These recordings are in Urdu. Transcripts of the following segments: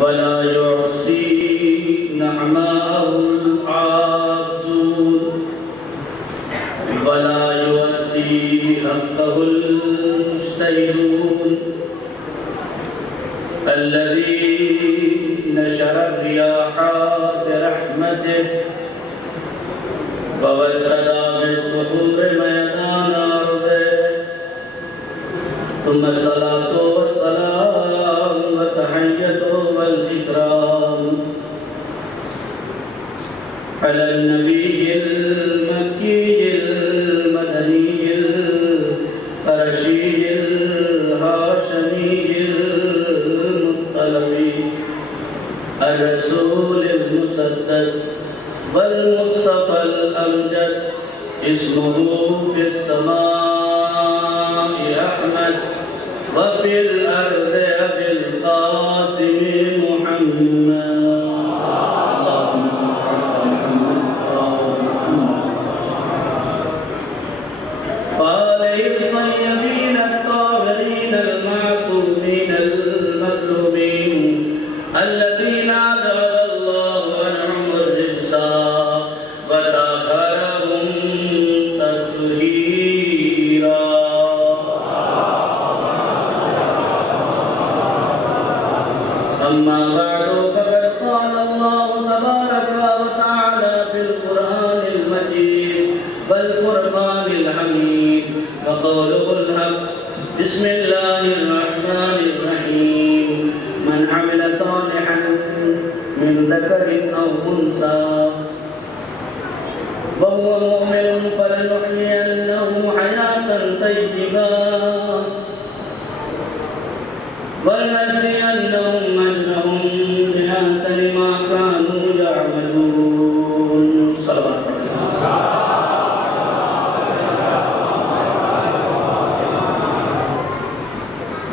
ولا يعصي نعماءه العابدون ولا يؤدي حقه المجتهدون الذي نشر الرياح برحمته وابتلى بالصخور ميدان أرضه ثم الصلاة والسلام والتحية والإكرام على النبي المكي المدني القرشي الهاشمي المطلبي الرسول المسدد والمصطفى الأمجد اسمه في السماء أحمد وفي الأرض أبي القاسم محمد. اللهم صل على محمد وآله الطيبين الطاهرين المعصومين المظلومين الذين أذهب الله عنهم الرجس وطهرهم تطهيرا. أما بعد فقد قال الله تبارك وتعالى في القرآن المجيد والفرقان الحميد وقوله الحق بسم الله الرحمن الرحيم من عمل صالحا من ذكر أو أنثى وهو مؤمن فلنحيينه حياة طيبة ولنجزينهم أجرهم بأحسن ما كانوا يعملون. صلوات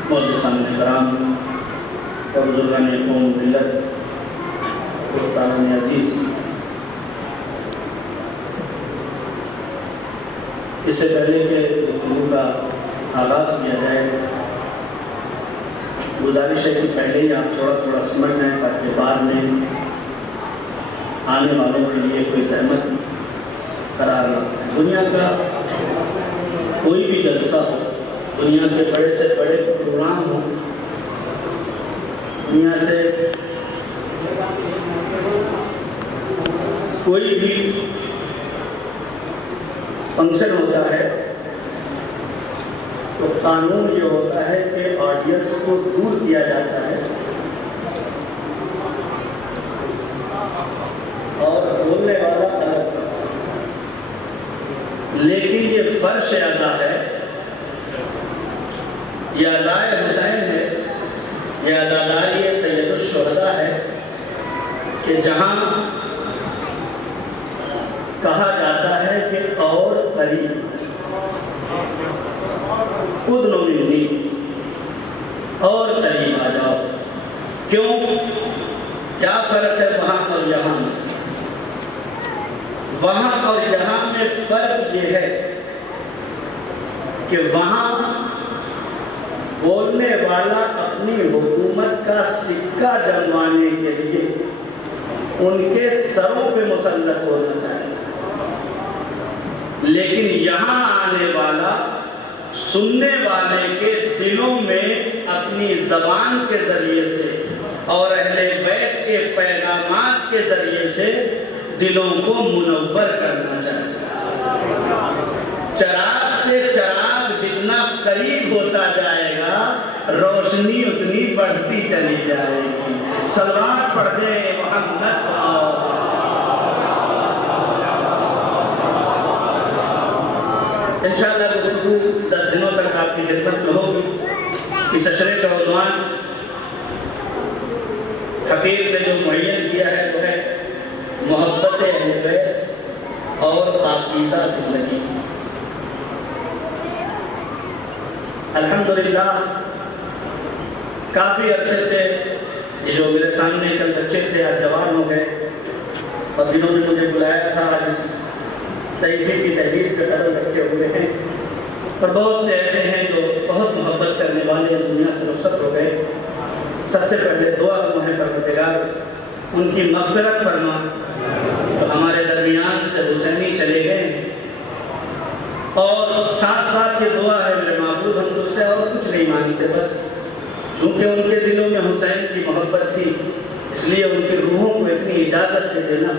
مولوی کرام اور بزرگان قوم ملت دوستان عزیز، اس سے پہلے کہ گفتگو کا آغاز کیا جائے، گزارش ہے کہ پہلے ہی آپ تھوڑا تھوڑا سمجھ لیں تاکہ بعد میں آنے والوں کے لیے کوئی زحمت قرار نہ پائے۔ دنیا کا کوئی بھی جلسہ ہو، دنیا کے بڑے سے بڑے پروگرام ہوں، دنیا سے کوئی بھی فنکشن ہوتا ہے تو قانون یہ ہوتا ہے کہ آڈینس کو دور کیا جاتا ہے اور بولنے والا الگ، لیکن یہ فرش اعضا ہے، یہ عزائے حسین ہے، یہ عزاداری سید الشہداء ہے کہ جہاں کہا جاتا ہے کہ اور قریب اذنو منی، اور قریب آ جاؤ۔ کیوں؟ کیا فرق ہے وہاں اور یہاں میں؟ وہاں اور یہاں میں فرق یہ ہے کہ وہاں بولنے والا اپنی حکومت کا سکہ جموانے کے لیے ان کے سروں پہ مسلط ہونا چاہیے، لیکن یہاں آنے والا سننے والے کے دلوں میں اپنی زبان کے ذریعے سے اور اہل بیت کے پیغامات کے ذریعے سے دلوں کو منور کرنا چاہیے۔ چراغ سے چراغ جتنا قریب ہوتا جائے گا روشنی اتنی بڑھتی چلی جائے گی۔ صلوات پڑھ دیں محمد۔ انشاءاللہ گفتگو 10 دنوں تک آپ کی خدمت میں ہوگی۔ اس اشرے کا عنوان حقیق نے جو معین کیا ہے وہ ہے محبت اہل بیت اور پاکیزہ زندگی۔ الحمدللہ کافی عرصے سے یہ جو میرے سامنے چند بچے تھے آج جوان ہو گئے، اور جنہوں نے مجھے بلایا تھا آج اس صحیفے کی تحریر پہ قدم رکھے ہوئے ہیں، اور بہت سے ایسے ہیں جو بہت محبت کرنے والے سب سے پہلے دعا ہے پروردگار ان کی مغفرت فرما، تو ہمارے درمیان سے حسینی چلے گئے، اور ساتھ ساتھ یہ دعا ہے میرے معبود ہم تجھ سے اور کچھ نہیں مانگتے، بس چونکہ ان کے دلوں میں حسین کی محبت تھی اس لیے ان کی روحوں کو اتنی اجازت دے دینا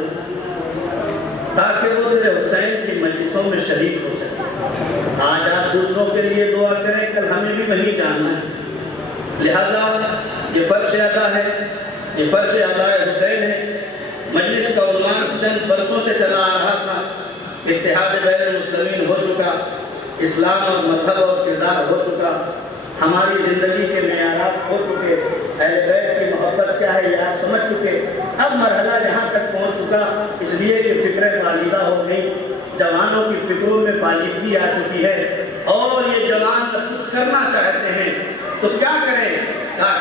تاکہ وہ تیرے حسین کی مجلسوں میں شریک ہو سکے۔ آج آپ دوسروں کے لیے دعا کریں، کل ہمیں بھی وہیں جانا ہے، لہذا یہ فرش ادا ہے، یہ فرش ادا حسین ہے۔ مجلس کا عنوان چند برسوں سے چلا آ رہا تھا، اتحاد بین المسلمین ہو چکا، اسلام اور مذہب اور کردار ہو چکا، ہماری زندگی کے معیارات ہو چکے، اہل بیت کی محبت کیا ہے یہ آپ سمجھ چکے۔ اب مرحلہ یہاں تک پہنچ چکا اس لیے کہ فکریں بالغہ ہو گئی، جوانوں کی فکروں میں بالغی آ چکی ہے، اور یہ جوان اب کچھ کرنا چاہتے ہیں تو کیا کریں؟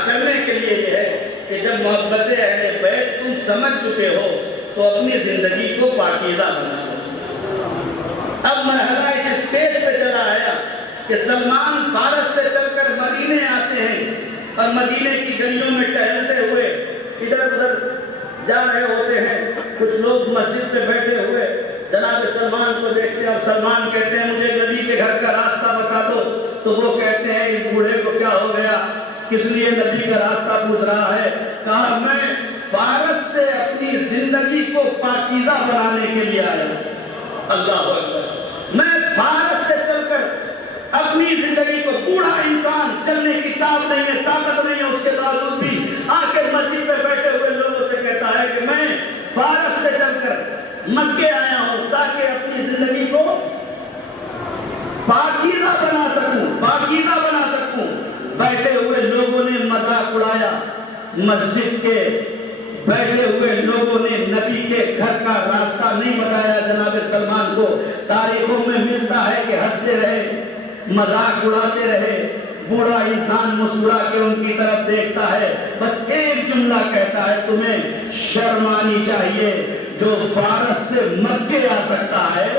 کرنے کے لیے یہ ہے کہ جب محبت اہل بیت تم سمجھ چکے ہو تو اپنی زندگی کو پاکیزہ بنا لو۔ اب مرحلہ اس اسٹیج پہ چلا آیا کہ سلمان فارس سے چل کر مدینے آتے ہیں، اور مدینے کی گلیوں میں ٹہلتے ہوئے ادھر ادھر جا رہے ہوتے ہیں، کچھ لوگ مسجد پہ بیٹھے ہوئے جناب سلمان کو دیکھتے ہیں، اور سلمان کہتے ہیں مجھے نبی کے گھر کا راستہ بتا دو، تو وہ کہتے ہیں اس بوڑھے کو کیا ہو گیا، کس لیے نبی کا راستہ پوچھ رہا ہے؟ کہا میں فارس سے اپنی زندگی کو پاکیزہ بنانے کے لیے آیا ہوں۔ اللہ اکبر، میں فارس سے چل کر اپنی زندگی کو، بوڑھا انسان چلنے کی طاقت نہیں ہے، طاقت نہیں ہے، اس کے باوجود بھی آ کے مسجد پہ بیٹھے ہوئے لوگوں سے کہتا ہے کہ میں فارس سے چل کر مکے آیا ہوں تاکہ اپنی زندگی کو پاکیزہ بنا سکوں، پاکیزہ بنا سکوں۔ بیٹھے ہوئے لوگوں نے مذاق اڑایا، مسجد کے بیٹھے ہوئے لوگوں نے نبی کے گھر کا راستہ نہیں بتایا جناب سلمان کو۔ تاریخوں میں ملتا ہے کہ ہنستے رہے، مذاق اڑاتے رہے، بوڑھا انسان مسکرا کے ان کی طرف دیکھتا ہے، بس ایک جملہ کہتا ہے تمہیں شرم آنی چاہیے، جو فارس سے مکے آ سکتا ہے،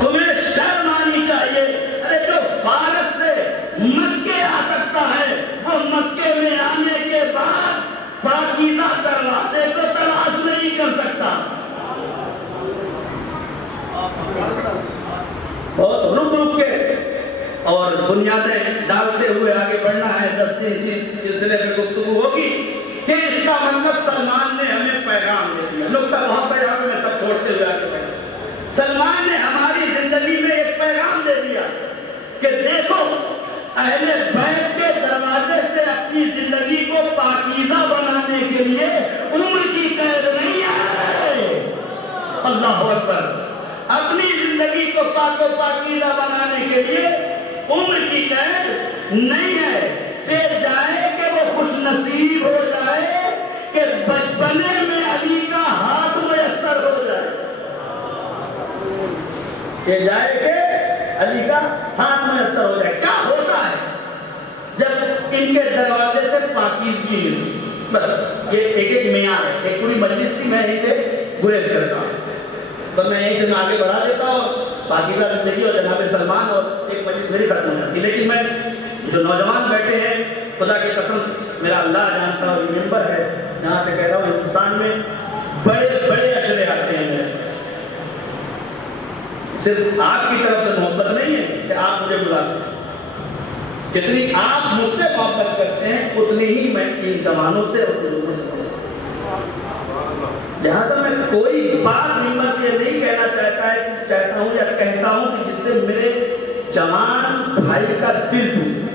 تمہیں شرم آنی چاہیے، ارے جو فارس سے مکے آ سکتا ہے وہ مکے میں آنے کے بعد پاکیزہ دروازے کو تلاش نہیں کر سکتا۔ بہت رک رک کے اور بنیادیں ڈالتے ہوئے آگے بڑھنا ہے، 10 دن اسی سلسلے میں گفتگو ہوگی کہ اس کا مطلب سلمان نے ہمیں پیغام دے دیا۔ نقطہ بہت ہے، یہاں پہ میں سب چھوڑتے ہوئے آگے بڑھا۔ سلمان نے ہماری زندگی میں ایک پیغام دے دیا کہ دیکھو اہل بیت کے دروازے سے اپنی زندگی کو پاکیزہ بنانے کے لیے عمر کی قید نہیں ہے۔ اللہ اکبر، اپنی زندگی کو پاک و پاکیزہ بنانے کے لیے عمر کی قید نہیں ہے۔ چاہے جائے کہ وہ خوش نصیب ہو جائے کہ بچپنے میں علی کا ہاتھ میسر ہو جائے، چاہے جائے کہ علی کا ہاتھ میسر ہو جائے۔ کیا ہوتا ہے جب ان کے دروازے سے پاکیزگی ملتی؟ بس یہ ایک معیار ہے، ایک پوری مجلس کی میں یہیں سے گریز کرتا ہوں، تو میں یہیں سے میں آگے بڑھا دیتا ہوں پاکیزہ زندگی اور جناب سلمان اور ایک مجلس میری ختم ہو جاتی۔ لیکن میں جو نوجوان بیٹھے ہیں، خدا کی قسم میرا اللہ جانتا اور ممبر ہے جہاں سے کہہ رہا ہوں، ہندوستان میں بڑے بڑے اشرے آتے ہیں میرے پاس، صرف آپ کی طرف سے محبت نہیں ہے کہ آپ مجھے بلاتے ہیں، جتنی آپ مجھ سے محبت کرتے ہیں اتنی ہی میں ان جوانوں سے اور بزرگوں سے محبت کرتا ہوں۔ لہٰذا میں کوئی بات ممبر سے یہ نہیں کہنا چاہتا ہوں یا کہتا ہوں کہ جس سے میرے جوان بھائی کا دل ٹوٹے،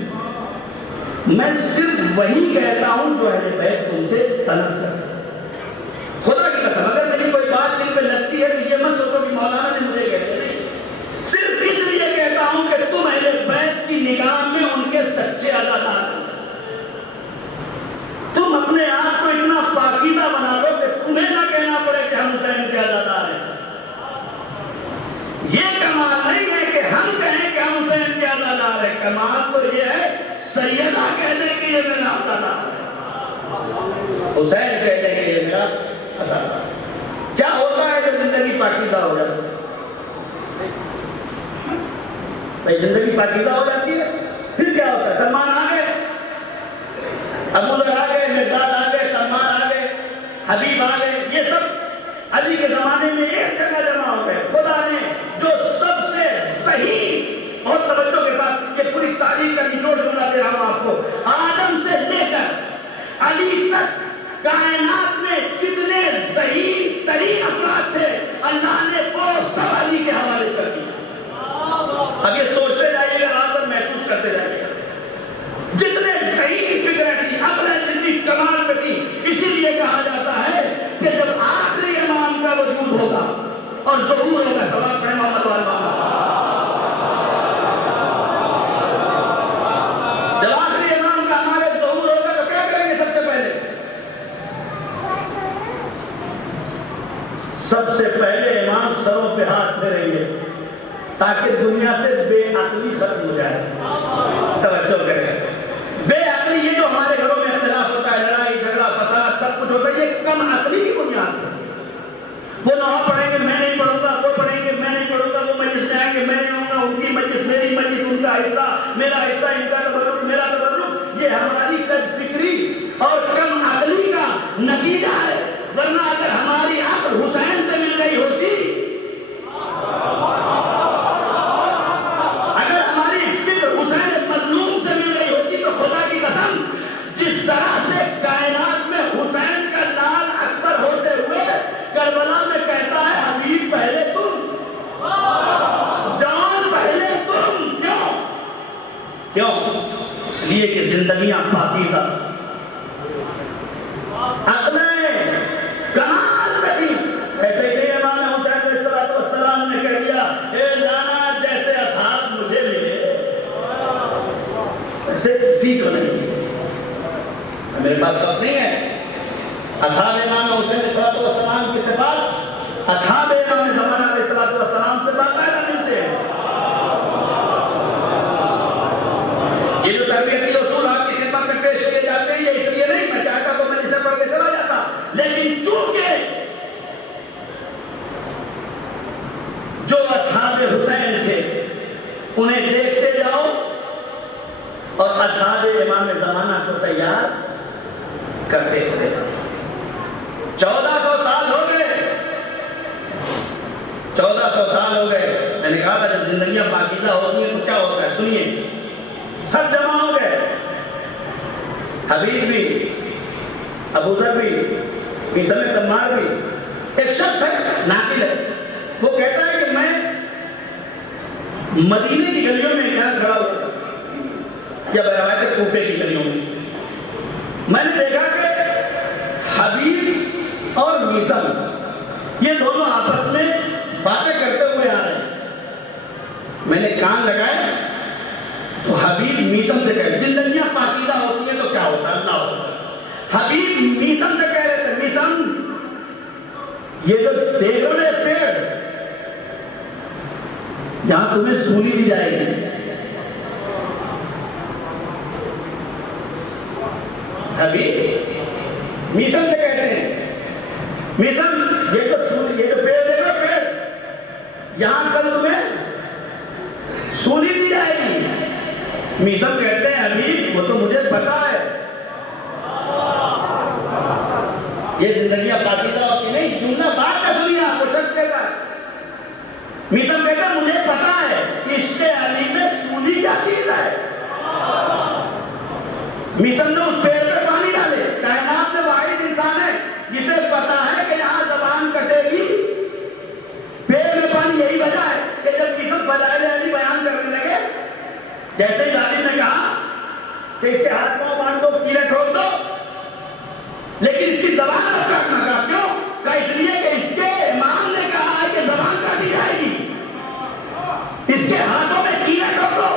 میں صرف وہی کہتا ہوں جو اہل بیت تم سے طلب کرتا ہے۔ خدا کی قسم اگر میری کوئی بات دل پہ لگتی ہے تو یہ مت سوچو کہ مولانا نے مجھے کہہ دیا، نہیں، صرف اس لیے کہتا ہوں کہ تم اہل بیت کی نگاہ میں ان کے سچے عزادار ہو، تم اپنے آپ کو اتنا پاکیزہ بنا لو کہ تمہیں نہ کہنا پڑے کہ ہم حسین کے عزادار ہیں۔ یہ کمال نہیں ہے کہ ہم کہیں کہ ہم حسین کے عزادار ہیں، کمال تو یہ ہے سیدہ کہہ دے کہ یہ میرا عزادار ہے، حسین کہہ دے کہ یہ میرا عزادار ہے۔ کیا ہوتا ہے جب زندگی پاکیزہ ہو جاتی ہے؟ بھائی زندگی پاکیزہ ہو جاتی ہے پھر کیا ہوتا ہے؟ سلمان آ گئے، ابو ذر آ گئے، مقداد آ گئے، تمار آ گئے، حبیب آ گئے، یہ سب علی کے زمانے میں ایک جگہ جمع ہو گئے. خدا نے جو سب سے صحیح، بہت توجہ کے ساتھ یہ پوری تاریخ کا نچوڑ جملہ دے رہا ہوں آپ کو، آدم سے لے کر علی تک کائنات میں جتنے ذہین ترین افراد تھے اللہ نے وہ سب علی کے حوالے کر دیا. اب یہ سوچتے جائیے گا، رات بھر محسوس کرتے جائیے گا، جتنے ذہین فکریں تھی، عقلیں جتنی کمال پہ تھی. اسی لیے کہا جاتا ہے کہ جب آخری امام کا وجود ہوگا اور ظہور ہوگا، سوال پڑھے محمد وال محمد، جب آخری امام کا ہمارے ظہور ہوگا تو کیا کریں گے؟ سب سے پہلے امام سروں پہ ہاتھ پھیریں گے تاکہ دنیا سے بے عقلی ختم ہو جائے. توجہ کریں، بے عقلی یہ جو ہمارے گھروں میں اختلاف ہوتا ہے، لڑائی جھگڑا فساد سب کچھ ہوتا ہے، یہ کم عقلی کی بنیاد ہے. وہ نہ پڑھیں گے میں نہیں پڑھوں گا، وہ پڑھیں گے میں نہیں پڑھوں گا، وہ مجلس میں آئیں گے میں نہیں ہوں گا، ان کی مجلس میری مجلس، ان کا حصہ میرا حصہ، ان کا تبرک میرا تبرک. یہ ہماری کج فکری اور کم عقلی کا نتیجہ ہے. ورنہ اگر ہماری عقل حسین سے مل گئی ہوتی، اگر ہماری فکر حسین مظلوم سے مل گئی ہوتی، تو خدا کی قسم جس طرح سے کائنات میں حسین کا لال اکبر ہوتے ہوئے کربلا میں کہتا ہے حبیب پہلے تم، جان پہلے تم. کیوں؟ اس لیے کہ زندگیاں پاکیزہ، عقلیں کمال پہ تھی. ایسے ہی امام حسین علیہ السلام نے کہہ دیا، اے نانا جیسے اصحاب مجھے ملے ایسے کسی کو نہیں. میرے پاس وقت نہیں ہے. اصحاب امام حسین علیہ السلام کی صفات اصحاب امام زمانہ علیہ السلام سے باقاعدہ ملتے ہیں. یہ جو تربیتی اصول آپ کی خدمت میں پیش کیے جاتے ہیں، یہ اس لیے نہیں، میں چاہتا تو میں اسے پڑھ کے چلا جاتا، لیکن چونکہ جو اصحاب حسین تھے انہیں دیکھتے جاؤ اور اصحاب امام زمانہ کو تیار کرتے چلے جاؤ. 1400 سال ہو گئے، 1400 سال ہو گئے. میں نے کہا تھا جب زندگیاں پاکیزہ ہوتی ہیں تو کیا ہوتا ہے؟ سنیے، سب جمع ہو گئے، حبیب بھی، ابو ذر بھی، عیسی بن تمار بھی. ایک شخص ہے ناقل ہے، وہ کہتا ہے کہ میں مدینے کی گلیوں میں کھڑا ہوا تھا، یا بروایت کوفے کی گلیوں میں نے دیکھا کہ حبیب اور میثم یہ دونوں آپس میں باتیں کرتے ہوئے آ رہے ہیں. میں نے کان لگائے تو حبیب میثم سے کہہ، زندگیاں پاکیزہ ہوتی ہیں تو کیا ہوتا ہے؟ اللہ ہوتا ہے. حبیب میثم سے کہہ رہے تھے، میثم یہ جو دیکھ رہے ہیں پیڑ، یہاں تمہیں سولی دی جائے گی. حبیب میثم سے کہتے ہیں، میثم یہ جو پیڑ دیکھ رہے پیڑ، یہاں کل تمہیں سولی دی جائے گی. میثم کہتے ہیں حبیب وہ تو مجھے پتا ہے، یہ زندگیاں پاکیزہ ہوتی نہیں. جملہ بات کا سنیے، آپ کو سکتے گا. میثم کہتے ہیں مجھے پتا ہے عشق علی میں سولی کیا چیز ہے. میثم نے اس پیڑ پہ پانی ڈالے. کائنات میں واحد انسان ہے جسے پتا ہے کہ یہاں زبان کٹے گی. پیڑ میں پانی، یہی وجہ ہے کہ جب میثم فضائل علی بیان کرنے لگے، جیسے ہی ظالم نے کہا کہ اس کے ہاتھ پاؤں باندھ دو، کیلیں ٹھوک دو، لیکن اس کی زبان مت کاٹنا. کہا کیوں؟ کہا اس لیے کہ اس کے امام نے کہا ہے کہ زبان کاٹی جائے گی. اس کے ہاتھوں میں کیلیں ٹھوکو،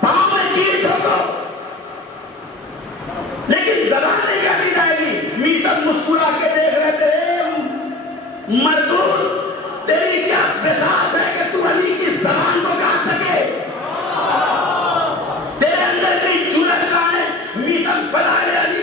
پاؤں میں کیل ٹھوکو، لیکن زبان نہیں کاٹی جائے گی. میثم مسکرا کے دیکھ رہے تھے، مردود تیری کیا بساط ہے کہ تو علی کی زبان کو کاٹ سکے؟ تیرے اندر کی جرأت کہاں ہے؟ میثم فضائل علی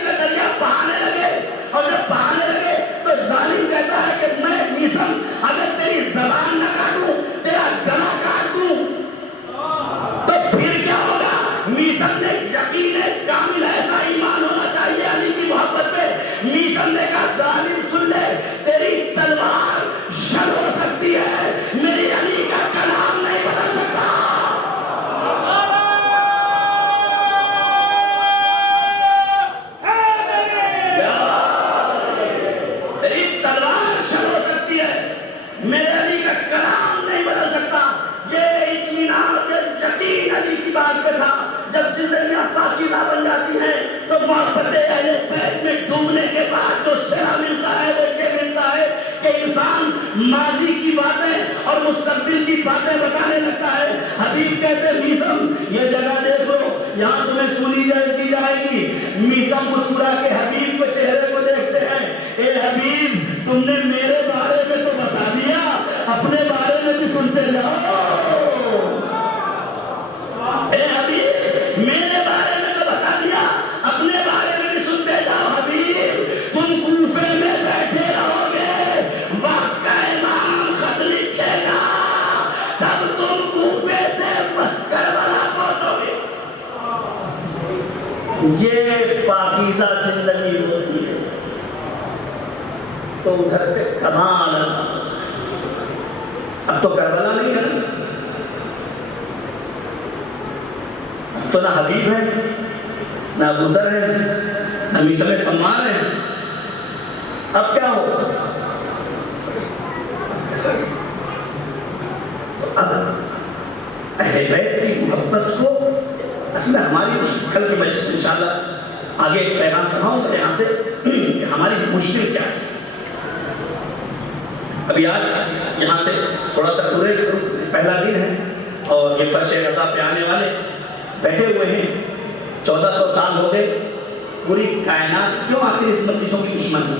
کی باتیں بتانے لگتا ہے. حبیب کہتے میثم یہ جگہ دیکھ لو, یہاں تمہیں سنی کی جائے گی. میثم مسکرا کے حبیب کو چہرے کو دیکھتے ہیں. اے حبیب تم نے میرے بارے میں تو بتا دیا, اپنے بارے میں بھی سنتے جاؤ. اے حبیب میرے بارے میں تو بتا دیا, اپنے بارے میں بھی سنتے جاؤ. حبیب تم کوفے میں بیٹھے رہو گے, وقت کا امام خط لکھے گا, تب تم کوفے سے کربلا پہنچو گے. یہ پاکیزہ زندگی ہوتی ہے. تو ادھر سے کمال, اب تو کربلا نہیں ہے, اب تو نہ حبیب ہے, نہ ابو ذر ہے, نہ میثم تمار ہے. اب کیا ہو؟ تو اب اہل بیت کی محبت کو اصل میں ہماری کل کی مجلس میں انشاءاللہ آگے ایک پیغام پڑھاؤں گا یہاں سے کہ ہماری مشکل کیا ہے. ابھی آج یہاں سے تھوڑا سا کوریج کروں, پہلا دن ہے اور یہ فرش غزہ پہ آنے والے بیٹھے ہوئے ہیں. 1400 سال ہو گئے, پوری کائنات کیوں آخر اس مجلسوں کی دشمن ہے؟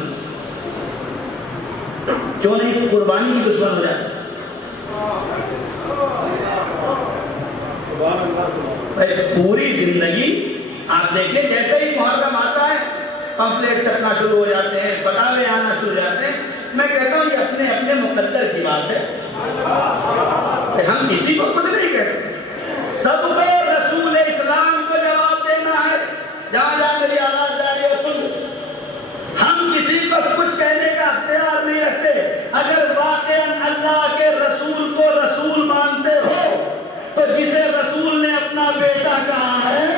کیوں نہیں قربانی کی دشمن ہو جاتی؟ پوری زندگی آپ دیکھیں, جیسے ہی محرم آتا ہے پمفلیٹ چھپنا شروع ہو جاتے ہیں, فتاوے آنا شروع ہو جاتے ہیں. میں کہتا ہوں یہ اپنے اپنے مقدر کی بات ہے, ہم کسی کو کچھ نہیں کہتے. سب کو رسول اسلام کو جواب دینا ہے. جہاں جہاں میری آواز جا رہی ہے سن, ہم کسی کو کچھ کہنے کا اختیار نہیں رکھتے. اگر واقعاً اللہ کے رسول کو رسول مانتے ہو تو جسے رسول نے اپنا بیٹا کہا ہے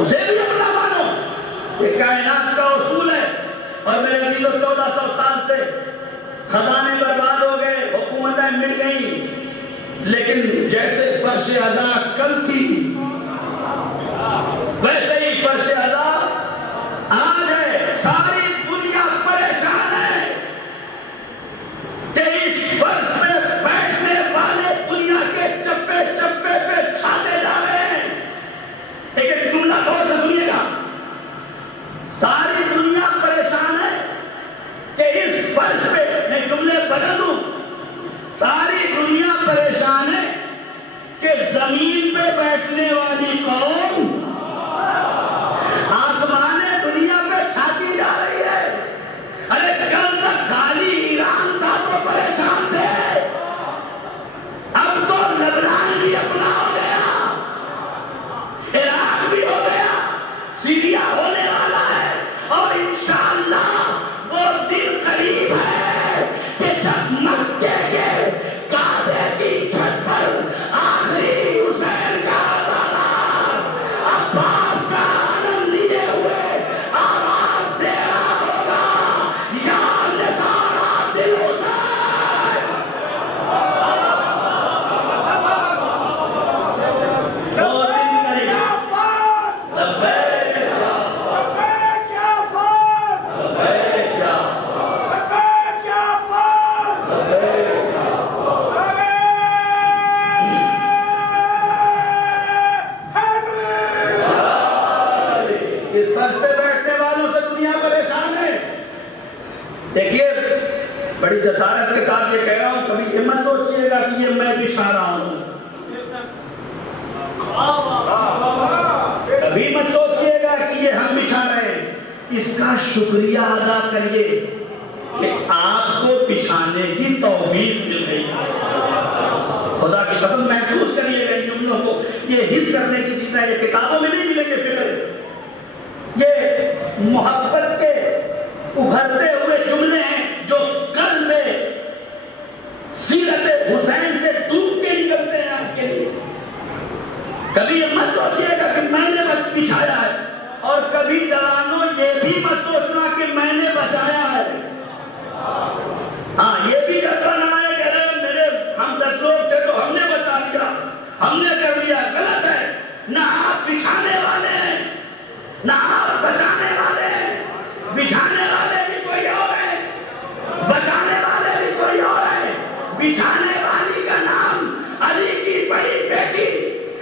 اسے بھی اپنا مانو. یہ کائنات کا اصول ہے. اور میرے عزیزو 1400 سال سے خزانے برباد ہو گئے, حکومتیں مٹ گئیں, لیکن جیسے فرش عزا کل تھی ویسے ہی فرش عزا آج ہے. ساری دنیا پریشان ہے کہ اس فرش پہ بیٹھنے والے دنیا کے چپے چپے پہ چھاتے جا رہے ہیں. ایک جملہ غور سے سنیے گا, ساری دنیا پریشان ہے کہ اس فرش پہ, میں جملے بدل دوں, ساری دنیا پریشان ہے کہ زمین پہ بیٹھنے والی قوم آسمان دنیا پہ چھاتی جا رہی ہے. ارے کل تک خالی ایران تھا تو پریشان تھے, اب تو لبنان بھی اپنا ہو گیا, عراق بھی ہو گیا, سیریا ہونے والا ہے. اور انشاءاللہ وہ دن قریب ہے کہ جب مکے کے کعبے کی چھت پر آخری حسین کا عزادار عباس کا علم لیے ہوئے آواز دے رہا ہوگا, یا لسانات الحسین. وہ دن قریب دیکھیے بڑی جسارت کے ساتھ یہ کہہ رہا ہوں, کبھی یہ مت سوچئے گا کہ یہ میں بچھا رہا ہوں, کبھی مت سوچئے گا کہ یہ ہم بچھا رہے ہیں. اس کا شکریہ ادا کریے کہ آپ کو بچھانے کی توفیق مل گئی. خدا کی قسم محسوس کریے گا ان جملوں کو. یہ حس کرنے کی چیزیں یہ کتابوں میں نہیں ملیں گے. فکر یہ محبت کے ابھرتے ہوئے جملے ہیں جو قلب میں سیرت حسین سے ٹوٹ کے نکلتے ہیں آپ کے لیے. کبھی یہ مت سوچئے گا کہ میں نے بچھایا ہے, اور کبھی جوانوں یہ بھی مت سوچنا کہ میں نے بچایا ہے. ہاں یہ بھی جذبہ نہ آئے کہ میرے ہم 10 لوگ تھے تو ہم نے بچا لیا, ہم نے کر لیا. غلط ہے. نہ آپ بچھانے والے ہیں, نہ آپ بچانے والے ہیں. بچھانے والے بھی کوئی اور ہیں, بچانے والے بھی کوئی اور بچانے والی کا نام علی کی بڑی بیٹی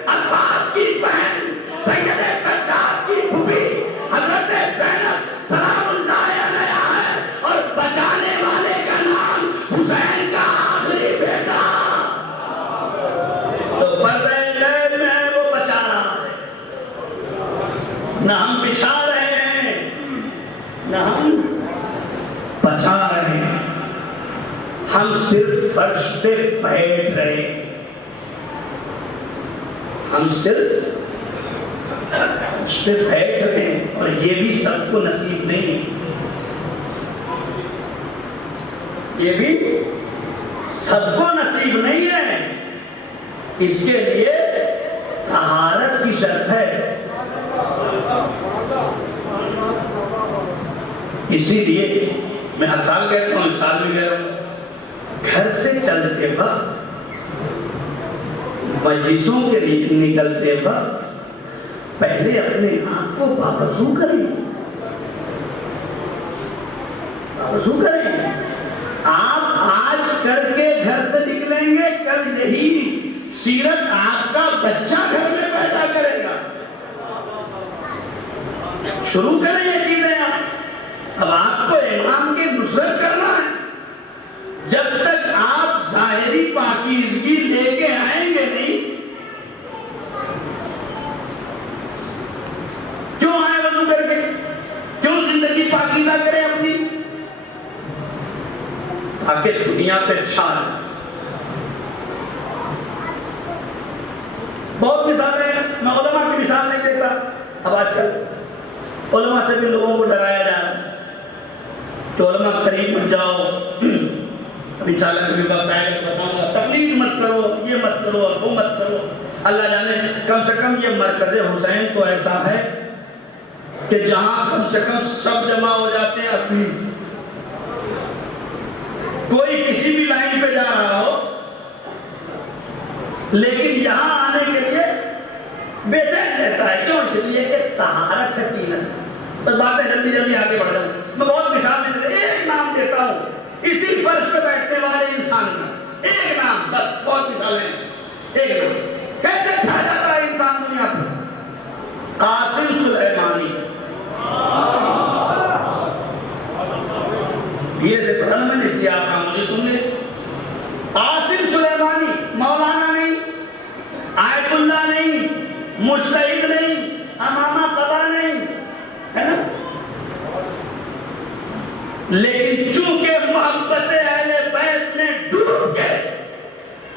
عباس کی بہن سید سجاد کی پھوپھی حضرت زینب سلام اللہ علیہا ہے، اور بچانے والے کا نام حسین کا آخری بیٹا۔ تو پردہ غیب میں ہے وہ بچا رہا ہے، نہ ہم بچھا رہے ہیں نہ ہم بچا رہے ہیں، ہم صرف فرش پہ بیٹھ رہے ہیں، ہم صرف فرش پہ بیٹھ رہے ہیں، اور یہ بھی سب کو نصیب نہیں ہے، یہ بھی سب کو نصیب نہیں ہے۔ اس کے لیے طہارت کی شرط ہے، اسی لیے میں ہر سال کہتا ہوں، اس سال بھی کہہ رہا ہوں، گھر سے چلتے وقت مجلسوں کے لیے نکلتے وقت پہلے اپنے آپ کو باوضو کریں، باوضو کریں۔ آپ آج کر کے گھر سے نکلیں گے، کل یہی سیرت آپ کا بچہ گھر میں پیدا کرے گا۔ شروع کریں یہ چیزیں اب آپ کو امام کی نصرت کرنا ہے، جب تک آپ ظاہری پاکیزگی لے کے آئیں گے نہیں، کیوں آئے وضو کر کے، کیوں زندگی پاکیزہ کریں اپنی، تاکہ دنیا پہ چھا جائے۔ بہت مثالیں ہیں، میں علماء کی مثال نہیں دیتا، اب آج کل علماء سے بھی لوگوں کو ڈرایا جا رہا ہے کہ علماء قریب مت جاؤ، ابھی انشاءاللہ کبھی وقت آئے گا بتاؤں گا، تقلید مت کرو، یہ مت کرو اور وہ مت کرو۔ اللہ جانے کم سے کم یہ مرکز حسین تو ایسا ہے کہ جہاں کم سے کم سب جمع ہو جاتے ہیں اپنی، کوئی کسی بھی لائن پہ جا رہا ہو لیکن یہاں آنے کے لیے بے چین رہتا ہے، کیوں؟ اس لیے کہ طہارت ہے تینت۔ بس باتیں جلدی جلدی آگے بڑھ جاؤں، میں بہت مثال نہیں دیتا، ایک نام دیتا ہوں اسی فرش پہ بیٹھنے والے انسان کا، ایک نام، بس بہت مثالیں ہیں، ایک نام کیسے چھا جاتا ہے انسان دنیا پہ؟ قاسم سلیمانی۔ دھیرے سے پڑھا نا میں نے، اس لیے آپ مجھے سن لے۔ قاسم سلیمانی، مولانا نہیں، آیت اللہ نہیں، مجتہد نہیں، امامہ قضا نہیں، ہے نا، لیکن چونکہ محبت اہل بیت میں ڈوب کے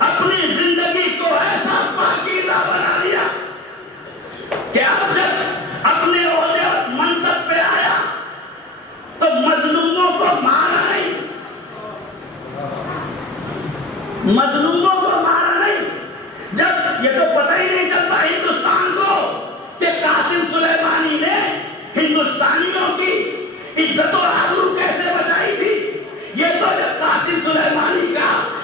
اپنی زندگی کو ایسا پاکیزہ بنا لیا کہ اب جب اپنے عہدے اور منصب پہ آیا تو مظلوموں کو مارا نہیں، مظلوموں کو مارا نہیں۔ جب یہ تو پتہ ہی نہیں چلتا ہندوستان کو کہ قاسم سلیمانی نے ہندوستانیوں کی عزت و آبرو کیسے بچائی تھی، یہ تو جب قاسم سلیمانی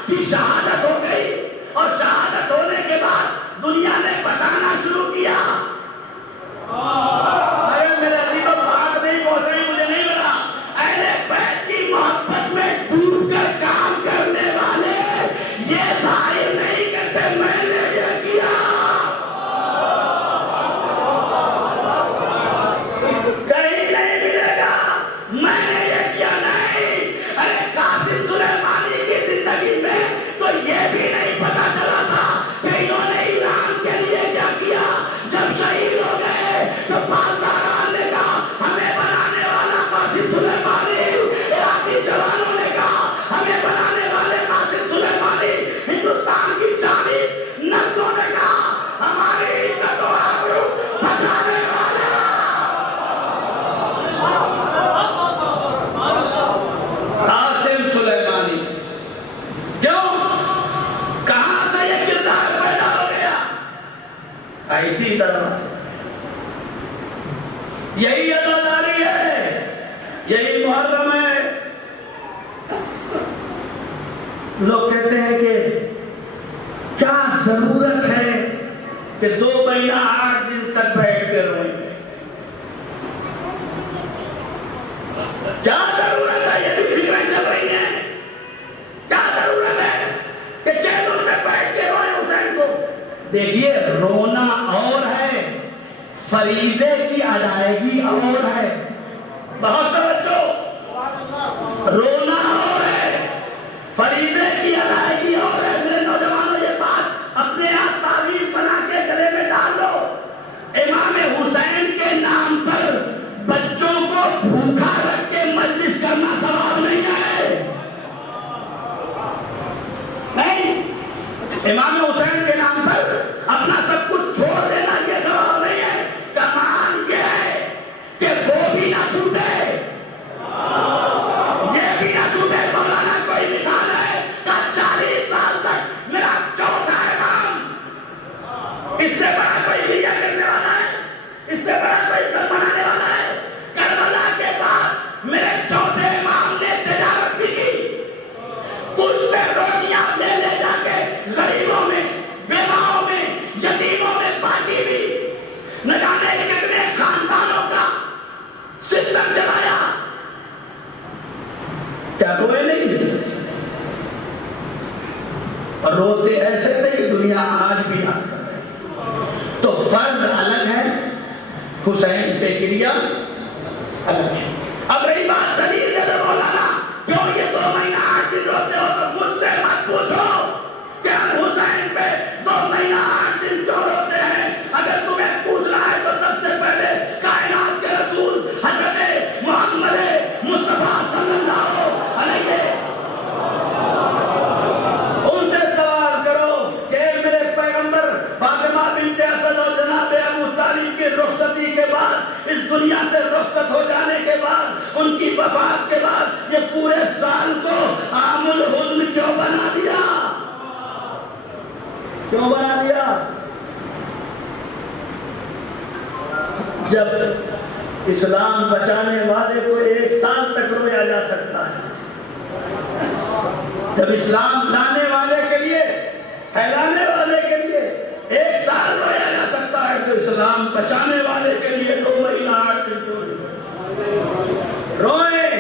کی شہادت ہو گئی اور شہادت ہونے کے بعد دنیا نے بتانا شروع کیا۔ ارے میرے عزیزوں، بات نہیں پہنچ رہی، مجھے نہیں لگا، اہل بیت کی محبت میں ڈوب کر کام کرنے والے یہ ظاہر نہیں کرتے میں نے یہ کیا، کہیں نہیں ملے گا میں نے یہ کیا، نہیں۔ ارے قاسم سلیمانی کی زندگی میں تو یہ بھی نہیں پتا چلا تھا کہ انہوں نے ایران کے لیے کیا کیا۔ جب شہید ہو گئے تو پاسداران نے کہا ہمیں بنانے والا قاسم سلیمانی، عراقی جوانوں نے کہا ہمیں بنانے والے قاسم سلیمانی، ہندوستان کی 40 نقشوں نے کہا ہماری عزت و آبرو بچانے والا قاسم سلیمانی۔ کیوں؟ کہاں سے یہ کردار پیدا ہو گیا؟ ایسی طرح سے، یہی عزاداری ہے، یہی محرم ہے۔ لوگ کہتے ہیں کہ کیا ضرورت ہے کہ 2 مہینہ 8 دن تک بیٹھ کے روئیں، کیا ضرورت ہے؟ یہ بھی فکریں چل رہی ہیں، کیا ضرورت ہے کہ دیکھیے رونا اور ہے، فریضے کی ادائیگی اور ہے. بہت توجہ، رونا اور ہے، فریضے کی ادائیگی اور ہے. میرے نوجوانوں یہ بات اپنے آپ تعویذ بنا کے گلے میں ڈال لو. امام حسین کے نام پر بچوں کو بھوکا رکھ کے مجلس کرنا ثواب نہیں ہے. نہیں، امام حسین کے نام پر اپنا سب کچھ چھوڑ دینا یہ ثواب نہیں ہے. کمال یہ ہے کہ وہ بھی نہ چھوٹے، یہ بھی نہ چھوٹے. مولانا کوئی مثال ہے کہ 40 سال تک میرا چوتھا امام، اس سے بڑا کوئی گریہ کرنے والا ہے، اس سے بڑا کوئی غم منانے والا ہے. کربلا کے بعد میرے چوتھے امام نے تجارت بھی کی، کچھ پہ روٹیاں لے لے جا کے غریبوں میں، بیواؤں میں، یتیموں میں بانٹی بھی. نہ جانے کتنے خاندانوں کا سسٹم چلایا. کیا روئے نہیں؟ اور روتے ایسے تھے کہ دنیا آج بھی یاد کر رہے. تو فرض الگ ہے، حسین پہ گریہ الگ ہے. اب رہی بات دلیل دے دو مولانا کیوں یہ 2 مہینہ 8 دن روتے ہو، تو مجھ سے مت پوچھو کہ ہم حسین پہ 2 مہینہ 8 دن کیوں روتے ہیں. اگر تمہیں پوچھنا ہے تو سب سے پہلے کائنات کے رسول حضرت محمد مصطفیٰ صلی اللہ علیہ ان سے سوال کرو کہ میرے پیغمبر فاطمہ بنت اسد اور جناب ابو طالب کی رخصتی کے بعد، اس دنیا سے رخصت ہو جانے کے بعد، ان کی وفات کے بعد یہ پورے سال کو عام الحزن کیوں بنا دیا؟ کیوں بنا دیا؟ جب اسلام بچانے والے کو 1 سال تک رویا جا سکتا ہے، جب اسلام لانے والے کے لیے، پھیلانے والے کے لیے 1 سال رویا جا سکتا ہے، تو اسلام بچانے والے کے لیے 2 مہینہ 8 دن کیوں؟ روئیں،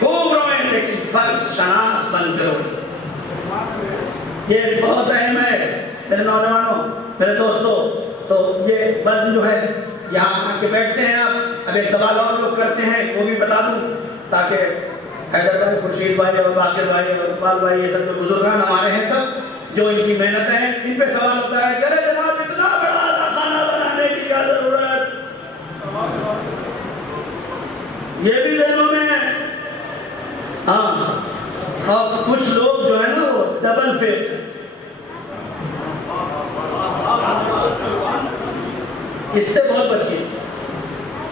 خوب روئیں، لیکن فرض شناس بن کرو. یہ بہت اہم ہے میرے نوجوانوں، میرے دوستوں. تو یہ وزن جو ہے یہاں آ کے بیٹھتے ہیں آپ. اب ایک سوال اور لوگ کرتے ہیں، وہ بھی بتا دوں تاکہ حیدر بھائی، خورشید بھائی اور باقر بھائی اور اقبال بھائی، یہ سب جو بزرگان ہمارے ہیں، سب جو ان کی محنتیں ہیں، ان پہ سوال ہوتا ہے کہ ارے جناب اتنا بڑا کھانا بنانے کی کیا ضرورت؟ یہ بھی ذہنوں میں ہے. ہاں، اور کچھ لوگ جو ہے نا وہ ڈبل فیس ہے. اس سے بہت بچیے،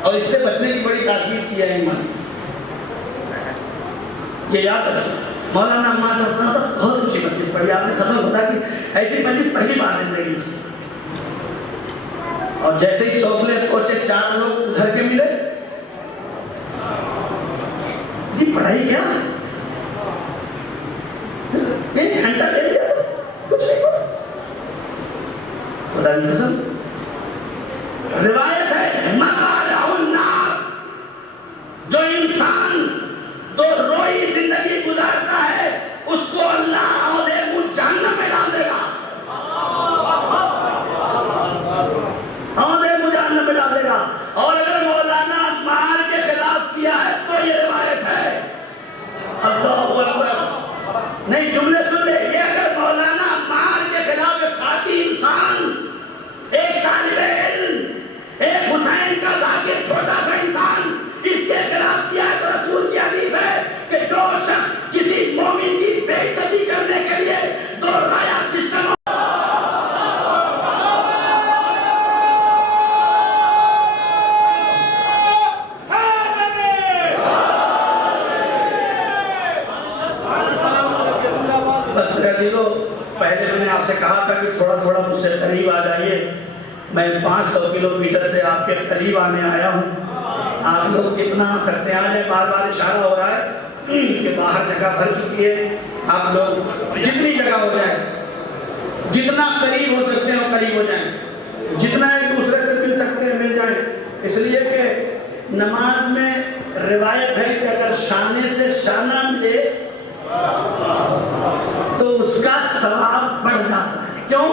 اور اس سے بچنے کی بڑی تاکید کی ہے ایمان. یہ یاد رکھیں، مولانا عماد صاحب بہت اچھی مجلس پڑھی آپ نے، ختم ہوتا کہ ایسی مجلس پہلی بار زندگی میں. اور جیسے ہی چوکلے پہنچے 4 لوگ ادھر کے ملے، جی پڑھائی کیا 1 گھنٹہ لے لیا سر، کچھ نہیں پڑھا. خدا کی قسم روایت ہے مقالہ النار، جو انسان 2 روئی زندگی گزارتا ہے اس کو اللہ عہدے منہ جہنم میں ڈال دے گا. عہدے منہ جہنم میں ڈال دے گا. اور اگر مولانا مار کے خلاف کیا ہے تو یہ روایت ہے. اللہ اکبر، نہیں جملے سن لے. یہ اگر مولانا مار کے خلاف ایک خاطی انسان، ایک طالب علم، ایک حسین کا ذاکر چھوٹا سا انسان اس کے خلاف کیا ہے تو رسول کی حدیث ہے کہ جو شخص کسی مومن کی بے عزتی کرنے کے لیے 2 رایا سسٹم پہلے میں نے آپ سے کہا تھا کہ تھوڑا تھوڑا مجھ سے قریب آ جائیے. میں 500 کلومیٹر سے آپ کے قریب آنے آیا ہوں. آپ لوگ جتنا آ سکتے ہیں آ جائیں. بار بار اشارہ ہو رہا ہے کہ باہر جگہ بھر چکی ہے. آپ لوگ جتنی جگہ ہو جائے، جتنا قریب ہو سکتے ہیں وہ قریب ہو جائیں، جتنا ایک دوسرے سے مل سکتے ہیں مل جائیں. اس لیے کہ نماز میں روایت ہے کہ اگر شانے سے شانہ ملے تو اس کا ثواب بڑھ جاتا ہے. کیوں؟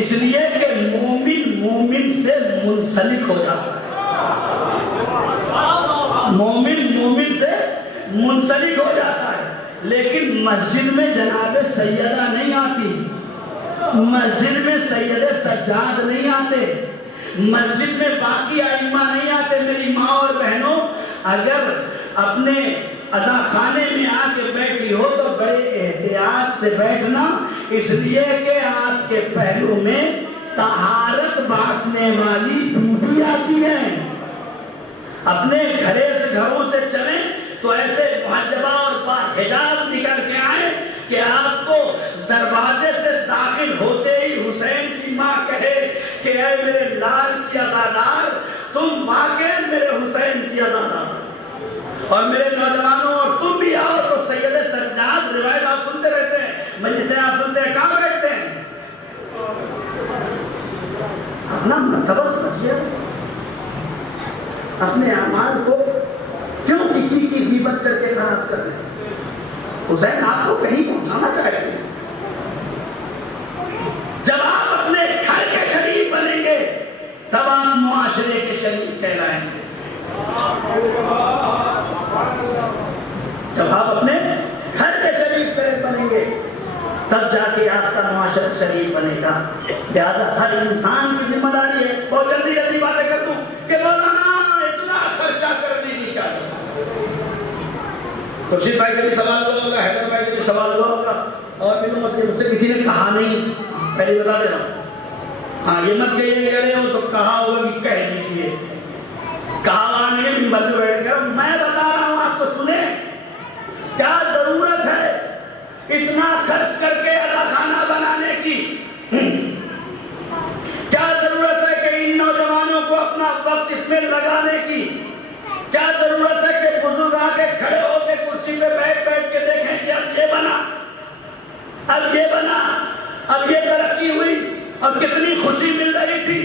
اس لیے کہ مومن مومن سے منسلک ہو جاتا ہے، مومن مومن سے منسلک ہو جاتا ہے۔ لیکن مسجد میں جناب سیدہ نہیں آتی، مسجد میں سید سجاد نہیں آتے، مسجد میں باقی ائمہ نہیں آتے۔ میری ماں اور بہنوں، اگر اپنے اذا خانے میں آ کے بیٹھی ہو تو بڑے احتیاط سے بیٹھنا، اس لیے کہ آپ کے پہلو میں طہارت بانٹنے والی بیوی آتی ہے۔ اپنے گھروں سے چلیں تو ایسے محجبہ اور باحجاب نکل کے آئیں کہ آپ کو دروازے سے داخل ہوتے ہی حسین کی ماں کہے کہ اے میرے لال کی عزادار، تم ماں کے میرے حسین کی عزادار۔ اور میرے نوجوانوں، اور تم بھی آؤ تو سید سجاد روایت آپ سنتے رہتے ہیں، مجلسیں آپ سنتے ہیں، کہاں بیٹھتے ہیں؟ اپنا مرتبہ سمجھیے، اپنے اعمال کو کیوں کسی کی غیبت کر کے خراب کر رہے ہیں؟ حسین آپ کو کہیں پہنچانا چاہتے ہیں۔ جب آپ اپنے گھر کے شریف بنیں گے تب آپ معاشرے کے شریف کہلائیں گے۔ جب آپ اپنے گھر کے شریف بنیں گے تب جا کے آپ کا معاشرہ شریف بنے گا۔ لہذا ہر انسان کی ذمہ داری ہے۔ بہت جلدی جلدی باتیں کر دوں کہ مولانا اتنا خرچہ کرنے کی کیا ضرورت؟ خورشید بھائی سے بھی سوال ہوا ہوگا، حیدر بھائی سے بھی سوال ہوا ہوگا، اور بھی لوگوں سے مجھ سے کسی نے کہا نہیں، پہلے بتا دے رہا ہوں۔ ہاں یہ مت کہیے کہ ارے وہ تو کہا ہوگا کہ کہہ دیجیے، کہا نہیں منبر پہ بیٹھ کر میں بتا رہا ہوں آپ کو، سنیں کیا ضرورت ہے اتنا خرچ کر کے ادا خانہ بنانے کی؟ کیا ضرورت ہے کہ ان نوجوانوں کو اپنا وقت اس میں لگانے کی؟ کیا ضرورت ہے کہ بزرگ آ کے کھڑے ہو کے کرسی پہ بیٹھ کے دیکھیں کہ اب یہ بنا، اب یہ بنا، اب یہ ترقی ہوئی، اور کتنی خوشی مل رہی تھی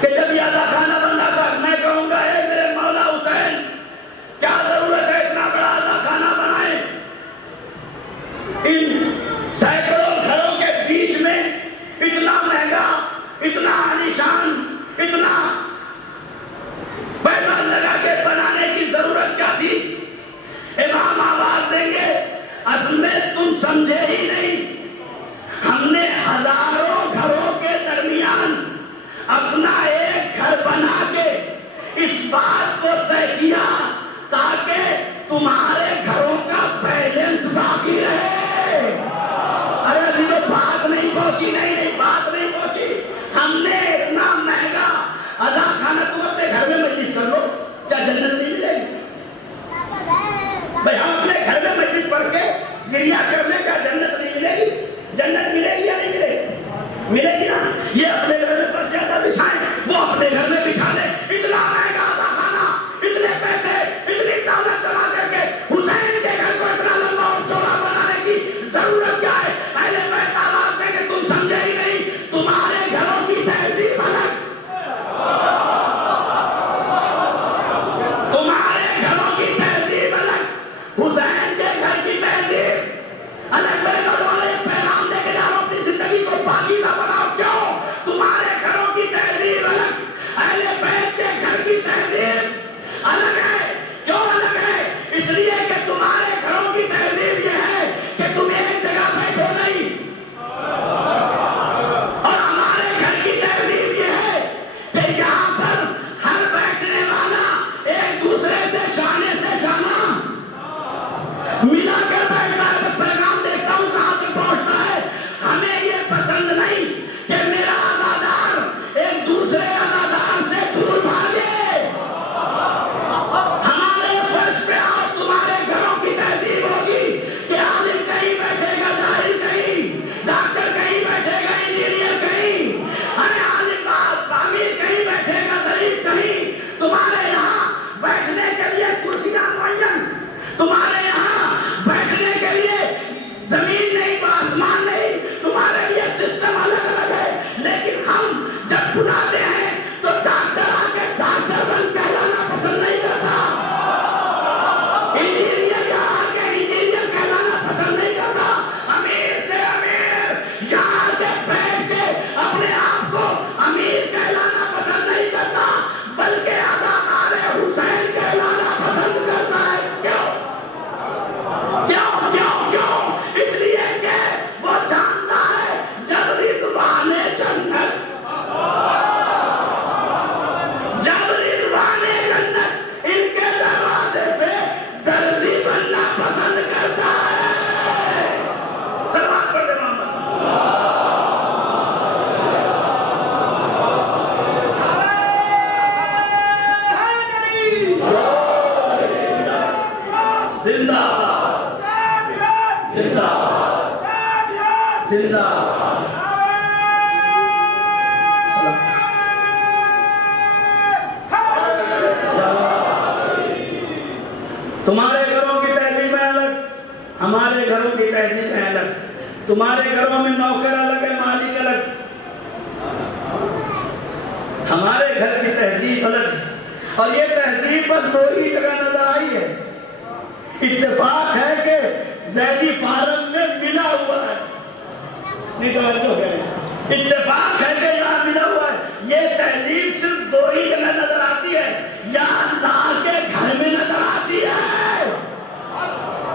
کہ جب یہ ادا خانہ بن رہا تھا؟ میں کہوں گا اے میرے مولا حسین، کیا ضرورت ہے اتنا بڑا ادا خانہ بنائیں؟ ان سینکڑوں گھروں کے بیچ میں اتنا مہنگا، اتنا عالیشان، اتنا پیسہ لگا کے بنانے کی ضرورت کیا تھی؟ امام آواز دیں گے، اصل میں تم سمجھے ہی نہیں، ہم نے ہزاروں گھروں کے درمیان اپنا ایک گھر بنا کے اس بات کو طے کیا تاکہ تمہارے گھروں کا بیلنس باقی رہے۔ ارے ابھی تو بات نہیں پہنچی، نہیں بات نہیں پہنچی۔ ہم نے اتنا مہنگا اذا خانہ، تم اپنے گھر میں مجلس کر لو، کیا جنت نہیں ملے گی؟ بھائی ہم اپنے گھر میں مجلس پڑھ کے گریا کر لیں، کیا جنت نہیں ملے گی؟ جنت ملے گی یا نہیں ملے گی؟ ملے گی نا۔ یہ اپنے گھر میں پرسیادہ بچھائیں، وہ اپنے گھر میں بچھا لیں۔ اتنا مہنگا اذا خانہ، اتنے پیسے، اتنی دولت جمع کر کے حسین کے گھر کو اتنا لمبا اور چوڑا بنانے کی ضرورت کیا ہے؟ اہل بیت آواز دیں کہ تم سمجھے ہی نہیں۔ زندہ تمہارے گھروں کی تہذیبیں الگ، ہمارے گھروں کی تہذیبیں الگ، تمہارے گھروں میں نوکر الگ ہے، مالک الگ، ہمارے گھر کی تہذیب الگ ہے، اور یہ تہذیب بس دو ہی جگہ نظر آئی ہے۔ اتفاق ہے کہ زیدی فارم میں ملا ہوا ہے، نہیں توجہ کریں، اتفاق ہے کہ یہاں ملا ہوا ہے۔ یہ تہذیب صرف دو ہی جگہ نظر آتی ہے، یا اللہ کے گھر میں نظر آتی ہے،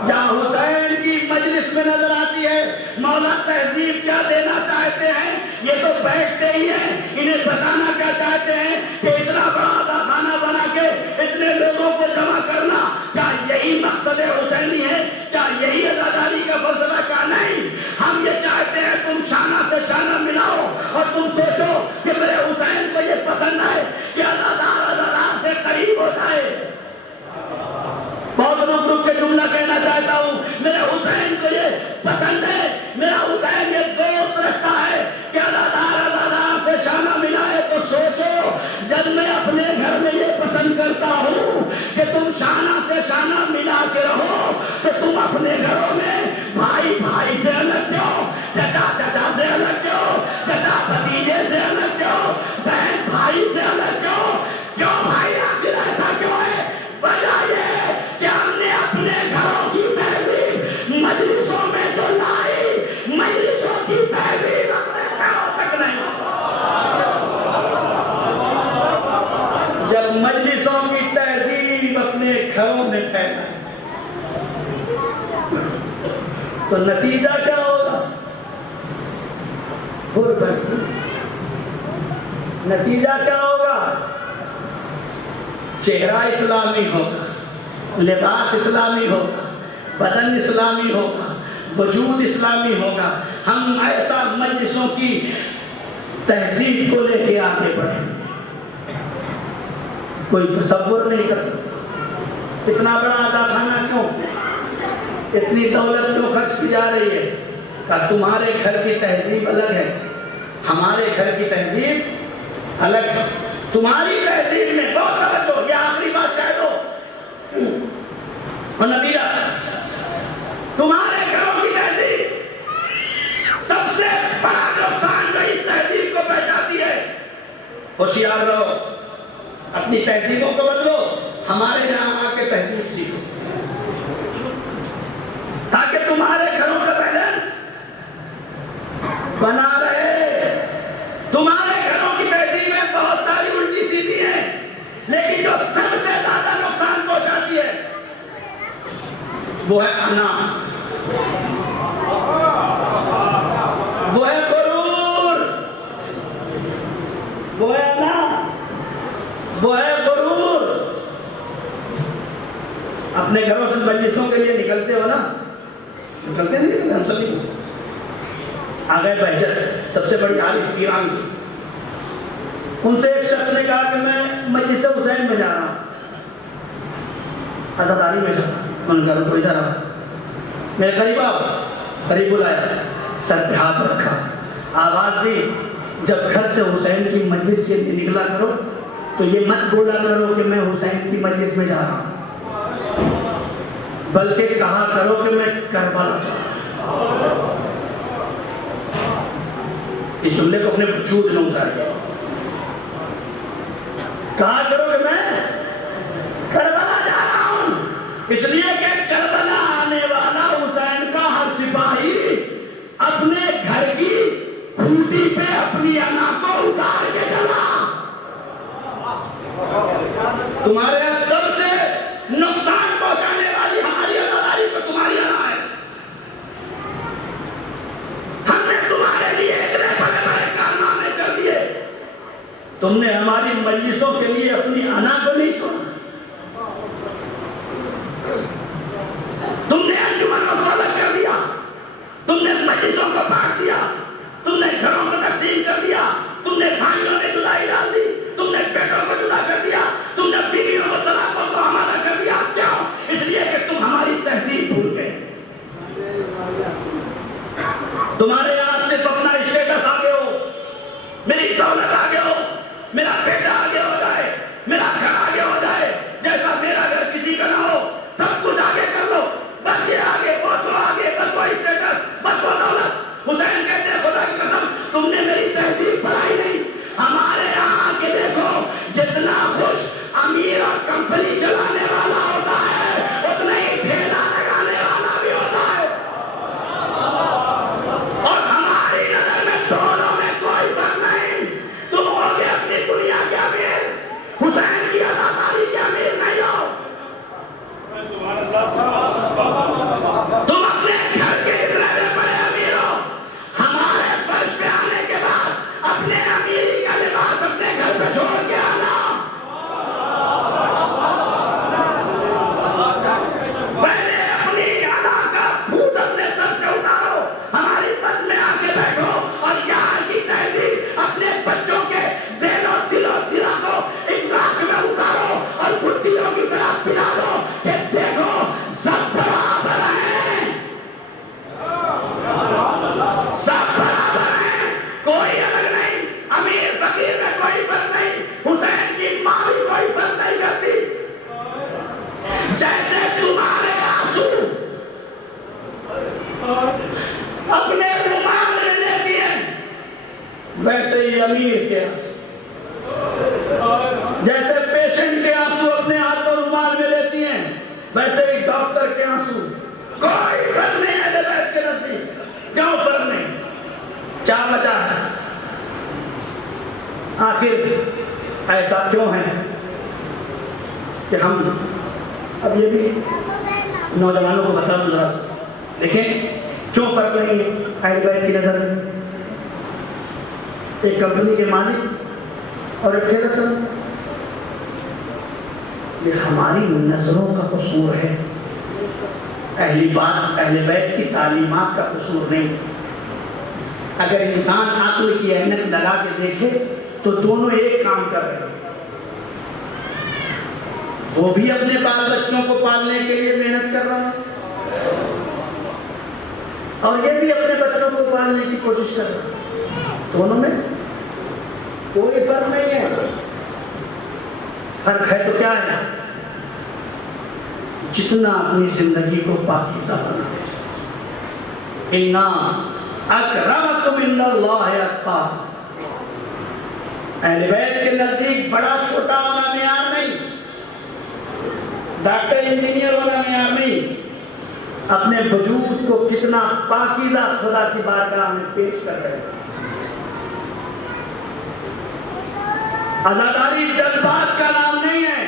یا حسین کی مجلس میں نظر آتی ہے۔ مولا تہذیب کیا دینا چاہتے ہیں؟ یہ تو بیٹھتے ہی ہیں، انہیں بتانا کیا چاہتے ہیں کہ اتنا بڑا خانہ بنا کے اتنے لوگوں کو جمع کرنا، کیا یہی مقصد حسینی ہے؟ کیا یہی عزاداری کا فلسفہ؟ کا نہیں، ہم یہ چاہتے ہیں تم شانہ سے شانہ ملاؤ اور تم سوچو کہ میرے حسین کو یہ پسند ہے کہ عزادار سے قریب ہو جائے۔ بہت رک کے جملہ کہنا چاہتا ہوں، میرے حسین کو یہ پسند ہے، میرا حسین یہ دوست رکھتا ہے کہ عزادار سے شانہ ملائے۔ تو سوچو، جب میں اپنے گھر میں یہ پسند کرتا ہوں کہ تم شانہ سے شانہ ملا کے رہو، تو تم اپنے گھروں میں بھائی بھائی سے الگ کیوں، چچا چچا سے الگ کیوں، چچا بھتیجے سے الگ کیوں، بہن بھائی سے الگ کیوں؟ کیوں بھائی آخر ایسا کیوں ہے؟ وجہ یہ کہ ہم نے اپنے گھروں کی تہذیب مجلسوں میں تو لائی، مجلسوں کی تہذیب اپنے گھروں تک نہیں۔ جب مجلسوں کی تہذیب اپنے گھروں میں پھیلائے تو نتیجہ کیا ہوگا؟ غربت۔ نتیجہ کیا ہوگا؟ چہرہ اسلامی ہوگا، لباس اسلامی ہوگا، بدن اسلامی ہوگا، وجود اسلامی ہوگا۔ ہم ایسا مجلسوں کی تہذیب کو لے کے آگے بڑھیں گے، کوئی تصور نہیں کر سکتا۔ اتنا بڑا آزاد خانہ کیوں، اتنی دولت کیوں خرچ کی جا رہی ہے؟ کہ تمہارے گھر کی تہذیب الگ ہے، ہمارے گھر کی تہذیب الگ ہے۔ تمہاری تہذیب میں بہت توجہ، یہ آخری بات شاید ہو، اور نتیجہ تمہارے گھروں کی تہذیب سب سے بڑا نقصان جو اس تہذیب کو پہنچاتی ہے۔ ہوشیار رہو، اپنی تہذیبوں کو بدلو، ہمارے یہاں آ کے تہذیب سیکھو، تاکہ تمہارے گھروں کا بیلنس بنا رہے۔ تمہارے گھروں کی تہذیبیں بہت ساری الٹی سیدھی ہیں، لیکن جو سب سے زیادہ نقصان پہنچاتی ہے وہ ہے انا، وہ ہے غرور، وہ ہے انا، وہ ہے غرور۔ اپنے گھروں سے مجلسوں کے لیے نکلتے ہو نا، نکلتے نہیں، ہم سبھی آگئے بہجت سب سے بڑی عارف ایران کی، ان سے ایک شخص نے کہا کہ میں مجلس حسین میں جا رہا ہوں، عزاداری میں جا رہا ہوں۔ انہوں نے کہا رکو ادھر آؤ، میرے قریب آؤ، قریب بلایا، سر پہ ہاتھ رکھا، آواز دی، جب گھر سے حسین کی مجلس کے لیے نکلا کرو تو یہ مت بولا کرو کہ میں حسین کی مجلس میں جا رہا ہوں، بلکہ کہا کرو کہ میں کربلا جا رہا ہوں۔ اس جملے کو اپنے وجود میں اتاریں، کہا کرو کہ میں کربلا جا رہا ہوں، اس لیے کہ کربلا آنے والا حسین کا ہر سپاہی اپنے گھر کی کھوٹی پہ اپنی انا کو اتار کے چلا۔ تمہارے یہاں سب سے نقصان پہنچانے والی ہماری عزاداری تو تمہاری انا ہے۔ ہم نے تمہارے لیے اتنے بڑے بڑے کارنامے کر دیے، تم نے ہماری مجلسوں کے لیے اپنی انا کو نہیں چھوڑا، تم نے انجمنوں کو الگ کر دیا، تم نے مجلسوں کو بانٹ دیا، تم نے گھروں کو تقسیم کر دیا، تم نے بھائیوں میں جدائی ڈال دی، تم نے بیٹوں کو جدا کر دیا، تم نے بیویوں کو طلاقوں کو آمادہ کر دیا۔ کیوں؟ اس لیے کہ تم ہماری تہذیب بھول گئے۔ تمہارے ویسے ہی امیر کے آنسو، جیسے پیشنٹ کے آنسو اپنے ہاتھوں رومال میں لیتی ہیں، ویسے ہی ڈاکٹر کے آنسو۔ کوئی فرق نہیں اہل بیت کے نزدیک۔ کیوں فرق نہیں؟ کیا وجہ ہے؟ آخر ایسا کیوں ہے کہ ہم، اب یہ بھی نوجوانوں کو بتا دوں ذرا سا، دیکھیں کیوں فرق نہیں ہے اہل بیت کی نظر میں؟ ایک کمپنی کے مالک اور ایک ٹھیکہ دار، یہ ہماری نظروں کا قصور ہے، اہل بیت کی تعلیمات کا قصور نہیں۔ اگر انسان عقل کی اہمیت لگا کے دیکھے تو دونوں ایک کام کر رہے ہیں، وہ بھی اپنے بال بچوں کو پالنے کے لیے محنت کر رہا ہے اور یہ بھی اپنے بچوں کو پالنے کی کوشش کر رہا ہے۔ دونوں میں کوئی فرق نہیں ہے۔ فرق ہے تو کیا ہے؟ جتنا اپنی زندگی کو پاکیزہ بناتے چلے۔ اِنَّا اَكْرَمَكُمْ عِندَ اللَّهِ أَتْقَاكُمْ۔ اہل بیت کے نزدیک بڑا چھوٹا ہونا معیار نہیں، ڈاکٹر انجینئر ہونا معیار نہیں، اپنے وجود کو کتنا پاکیزہ خدا کی بارگاہ میں پیش کر رہے ہیں۔ عزاداری جذبات کا نام نہیں ہے،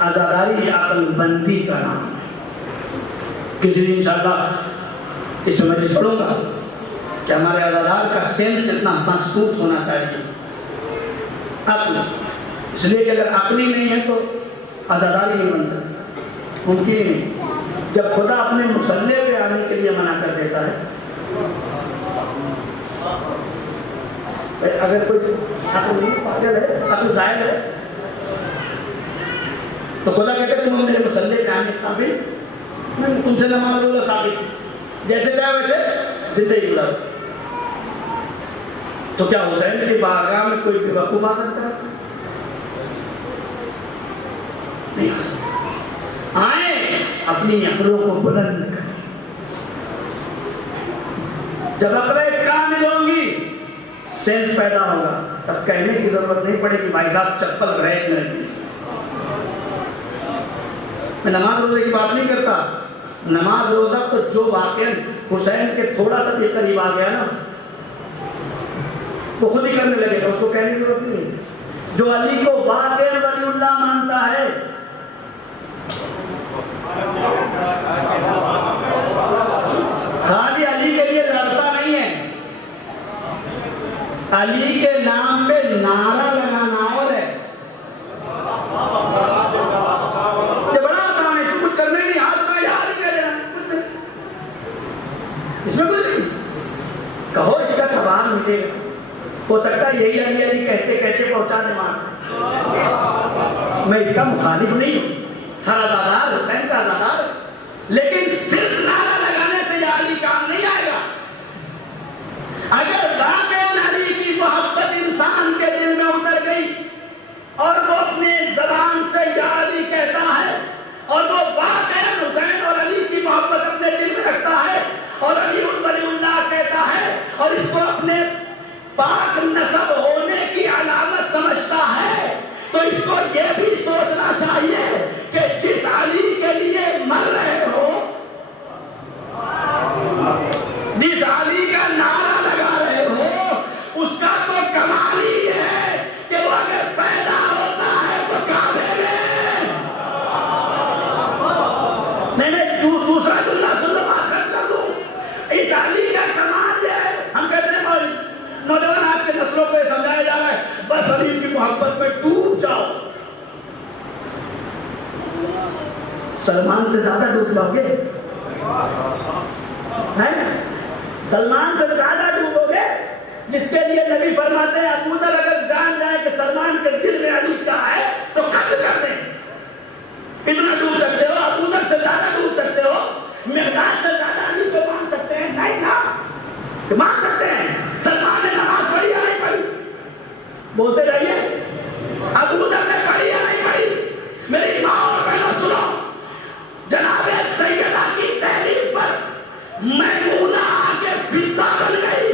عزاداری عقل بندی کا نام ہے۔ کسی دن انشاءاللہ اس میں مجلس پڑھوں گا کہ ہمارے عزادار کا سینس اتنا مضبوط ہونا چاہیے، عقل، اس لیے کہ اگر عقلی نہیں ہے تو عزاداری نہیں بن سکتی، ممکن ہی نہیں۔ جب خدا اپنے مصلی پہ آنے کے لیے منع کر دیتا ہے، اگر کوئی عقل نہیں، پاگل ہے، عقل زائل ہے، تو خدا کہتے ہیں تم میرے مصلی پہ آنے کے قابل نہیں، تم سے نماز لو ثابت، جیسے چاہے ویسے زندگی گزارو۔ تو کیا حسین کی بارگاہ میں کوئی بے وقوف آ سکتا ہے؟ نہیں آ سکتا۔ آئیں اپنی عقلوں کو بلند کریں، جب عقلیں کامل ہوں گی سینس پیدا ہوگا، تب کہنے کی ضرورت نہیں پڑے گی بھائی صاحب چپل ریک میں رکھیے۔ میں نماز روزے کی بات نہیں کرتا، نماز روزہ تو جو واقعاً حسین کے تھوڑا سا بھی قریب آ گیا نا وہ خود ہی کرنے لگے گا، اس کو کہنے کی ضرورت نہیں۔ جو علی کو واقعاً ولی اللہ مانتا ہے، خالی علی کے لیے لڑتا نہیں ہے، علی کے نام پہ نعرہ لگانا اور ہے۔ یہ بڑا آسان ہے، اس کو کچھ کرنے نہیں، ہاتھ میں یاد ہی کر لینا، اس میں کچھ نہیں، کہو اس کا ثواب ملے گا، ہو سکتا ہے یہی علی علی کہتے کہتے پہنچا دے وہاں۔ میں اس کا مخالف نہیں ہوں، ہر عزادار حسین کا عزادار ہے، لیکن صرف نعرہ لگانے سے یہ علی کام نہیں آئے گا۔ اگر واقعاً علی کی محبت انسان کے دل میں اتر گئی اور وہ اپنے زبان سے یا علی کہتا ہے اور وہ واقعاً حسین اور علی کی محبت اپنے دل میں رکھتا ہے اور علی ولی اللہ کہتا ہے اور اس کو اپنے پاک نسب ہونے کی علامت سمجھتا ہے، تو اس کو یہ بھی سوچنا چاہیے کہ جس علی کے لیے مر رہے ہو، جس علی کا نعرہ لگا رہے ہو، اس کا تو کمال ہی ہے کہ وہ اگر پیدا ہوتا ہے تو کعبے میں نہیں دوسرا جملہ سن لو، بات کر دوں، اس علی کا کمال یہ ہے۔ ہم کہتے ہیں نوجوان آج کے نسلوں کو یہ سمجھایا جا رہا ہے بس علی کی محبت میں ڈوب جاؤ، سلمان سے زیادہ ڈوب جاؤ گے، سلمان سے زیادہ ڈوبو گے، جس کے لیے نبی فرماتے ہیں ابو ذر اگر جان جائے کہ سلمان کے دل میں علی کیا ہے تو قتل کر دیں۔ اتنا ڈوب سکتے ہو، ابو ذر سے زیادہ ڈوب سکتے ہو، مقداد سے زیادہ علی کو مان سکتے ہیں؟ نہیں نا، کہ مان سکتے ہیں۔ سلمان نے نماز پڑھی یا نہیں پڑھی؟ بولتے رہیے، ابو ذر نے پڑھی یا نہیں پڑھی؟ میری ماں اور بہنوں سنو، جناب سیدہ کی تحریر پر میمونہ آ کے فضا بن گئی،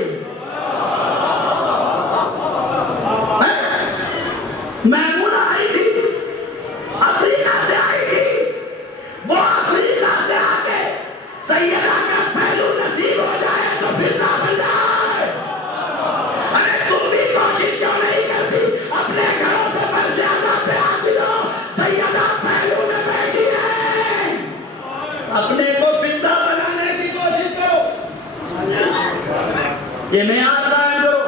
یہ معیار قائم کرو.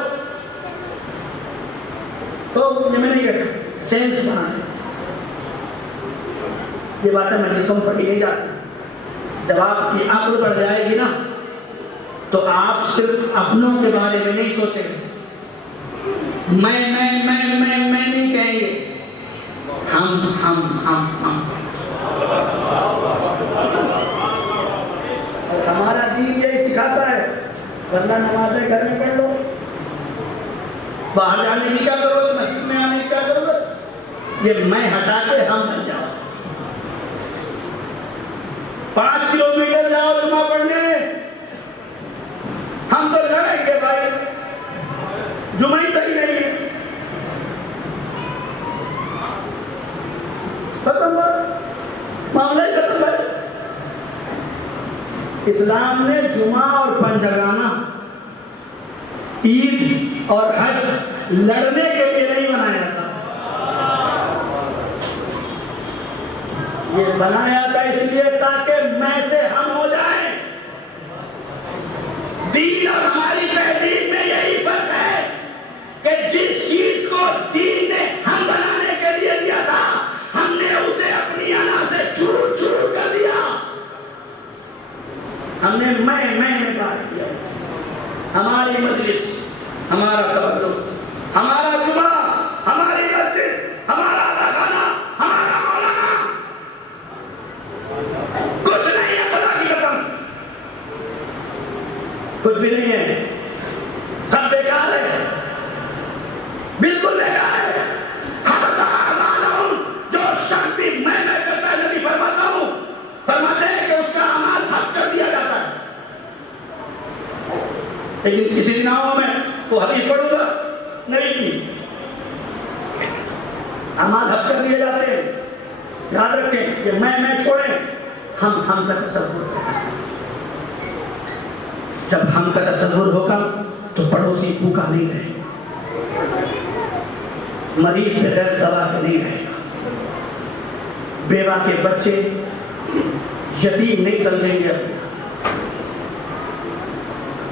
تو یہ میں نہیں کہتا سینس بنائیں. یہ باتیں مجلسوں میں پڑھی نہیں جاتی. جب آپ کی عقل بڑھ جائے گی نا تو آپ صرف اپنوں کے بارے میں نہیں سوچیں گے. میں نہیں کہیں گے. ہم. اور ہمارا دین یہی سکھاتا ہے ورنہ نمازیں گھر میں پڑھ لو, باہر جانے کی کیا ضرورت, مسجد میں آنے کی کیا ضرورت. یہ میں ہٹا کے ہم بن جاؤ. 5 کلومیٹر جاؤ جمعہ پڑھنے, ہم تو لڑیں گے بھائی, جمعہ ہی صحیح نہیں ہے. ختم بات, معاملہ ہی ختم ہے. اسلام نے جمعہ اور پنجگانہ, عید اور حج لڑنے کے لیے نہیں بنایا تھا. یہ بنایا تھا اس لیے تاکہ میں سے ہم ہو جائیں. دین اور ہماری تہذیب میں یہی فرق ہے کہ جس چیز کو دین نے ہم بنانے کے لیے دیا تھا ہم نے اسے اپنی انا سے چور چور کر دیا. ہم نے میں بات کیا. ہماری مجلس, ہمارا تبرک, ہمارا جمعہ, ہماری مسجد, ہمارا خانہ, ہمارا مولانا, کچھ نہیں ہے. خدا کی قسم کچھ بھی نہیں ہے. سب بیکار ہے, بالکل بیکار ہے. جو شخص بھی میں کرتا ہے, نبی فرماتے ہیں کہ اس کا اعمال حق کر دیا جاتا ہے. لیکن کسی دنوں میں وہ حدیث پڑھوں گا نہیں کی, اعمال حق کر دیے جاتے ہیں. یاد رکھیں کہ میں چھوڑیں, ہم کا تصور ہوگا. جب ہم کا تصور ہوگا تو پڑوسی بھوکا نہیں رہے گا, مریض بغیر دوا کے نہیں رہے گا, بیوہ کے بچے یتیم نہیں سمجھیں گے.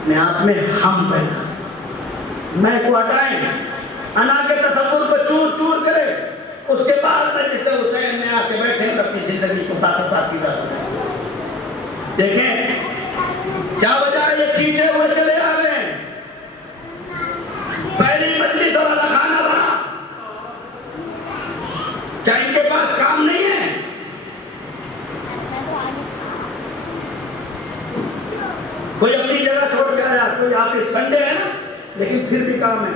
اپنے آپ میں ہم پیدا, میں کو ہٹائیں, انا کے تصور کو چور چور کرے, اس کے بعد میں جسے حسین میں آ کے بیٹھے اور اپنی زندگی کو طاقت کی ضرورت ہے. دیکھیں کیا وجہ ہے یہ کھینچے ہوئے چلے آ رہے ہیں. پہلی مجلس اور خانہ بنا, کیا ان کے پاس کام نہیں ہے؟ کوئی اپنی جگہ چھوڑ کے آیا, کوئی آپ سنڈے ہے نا, لیکن پھر بھی کام ہے.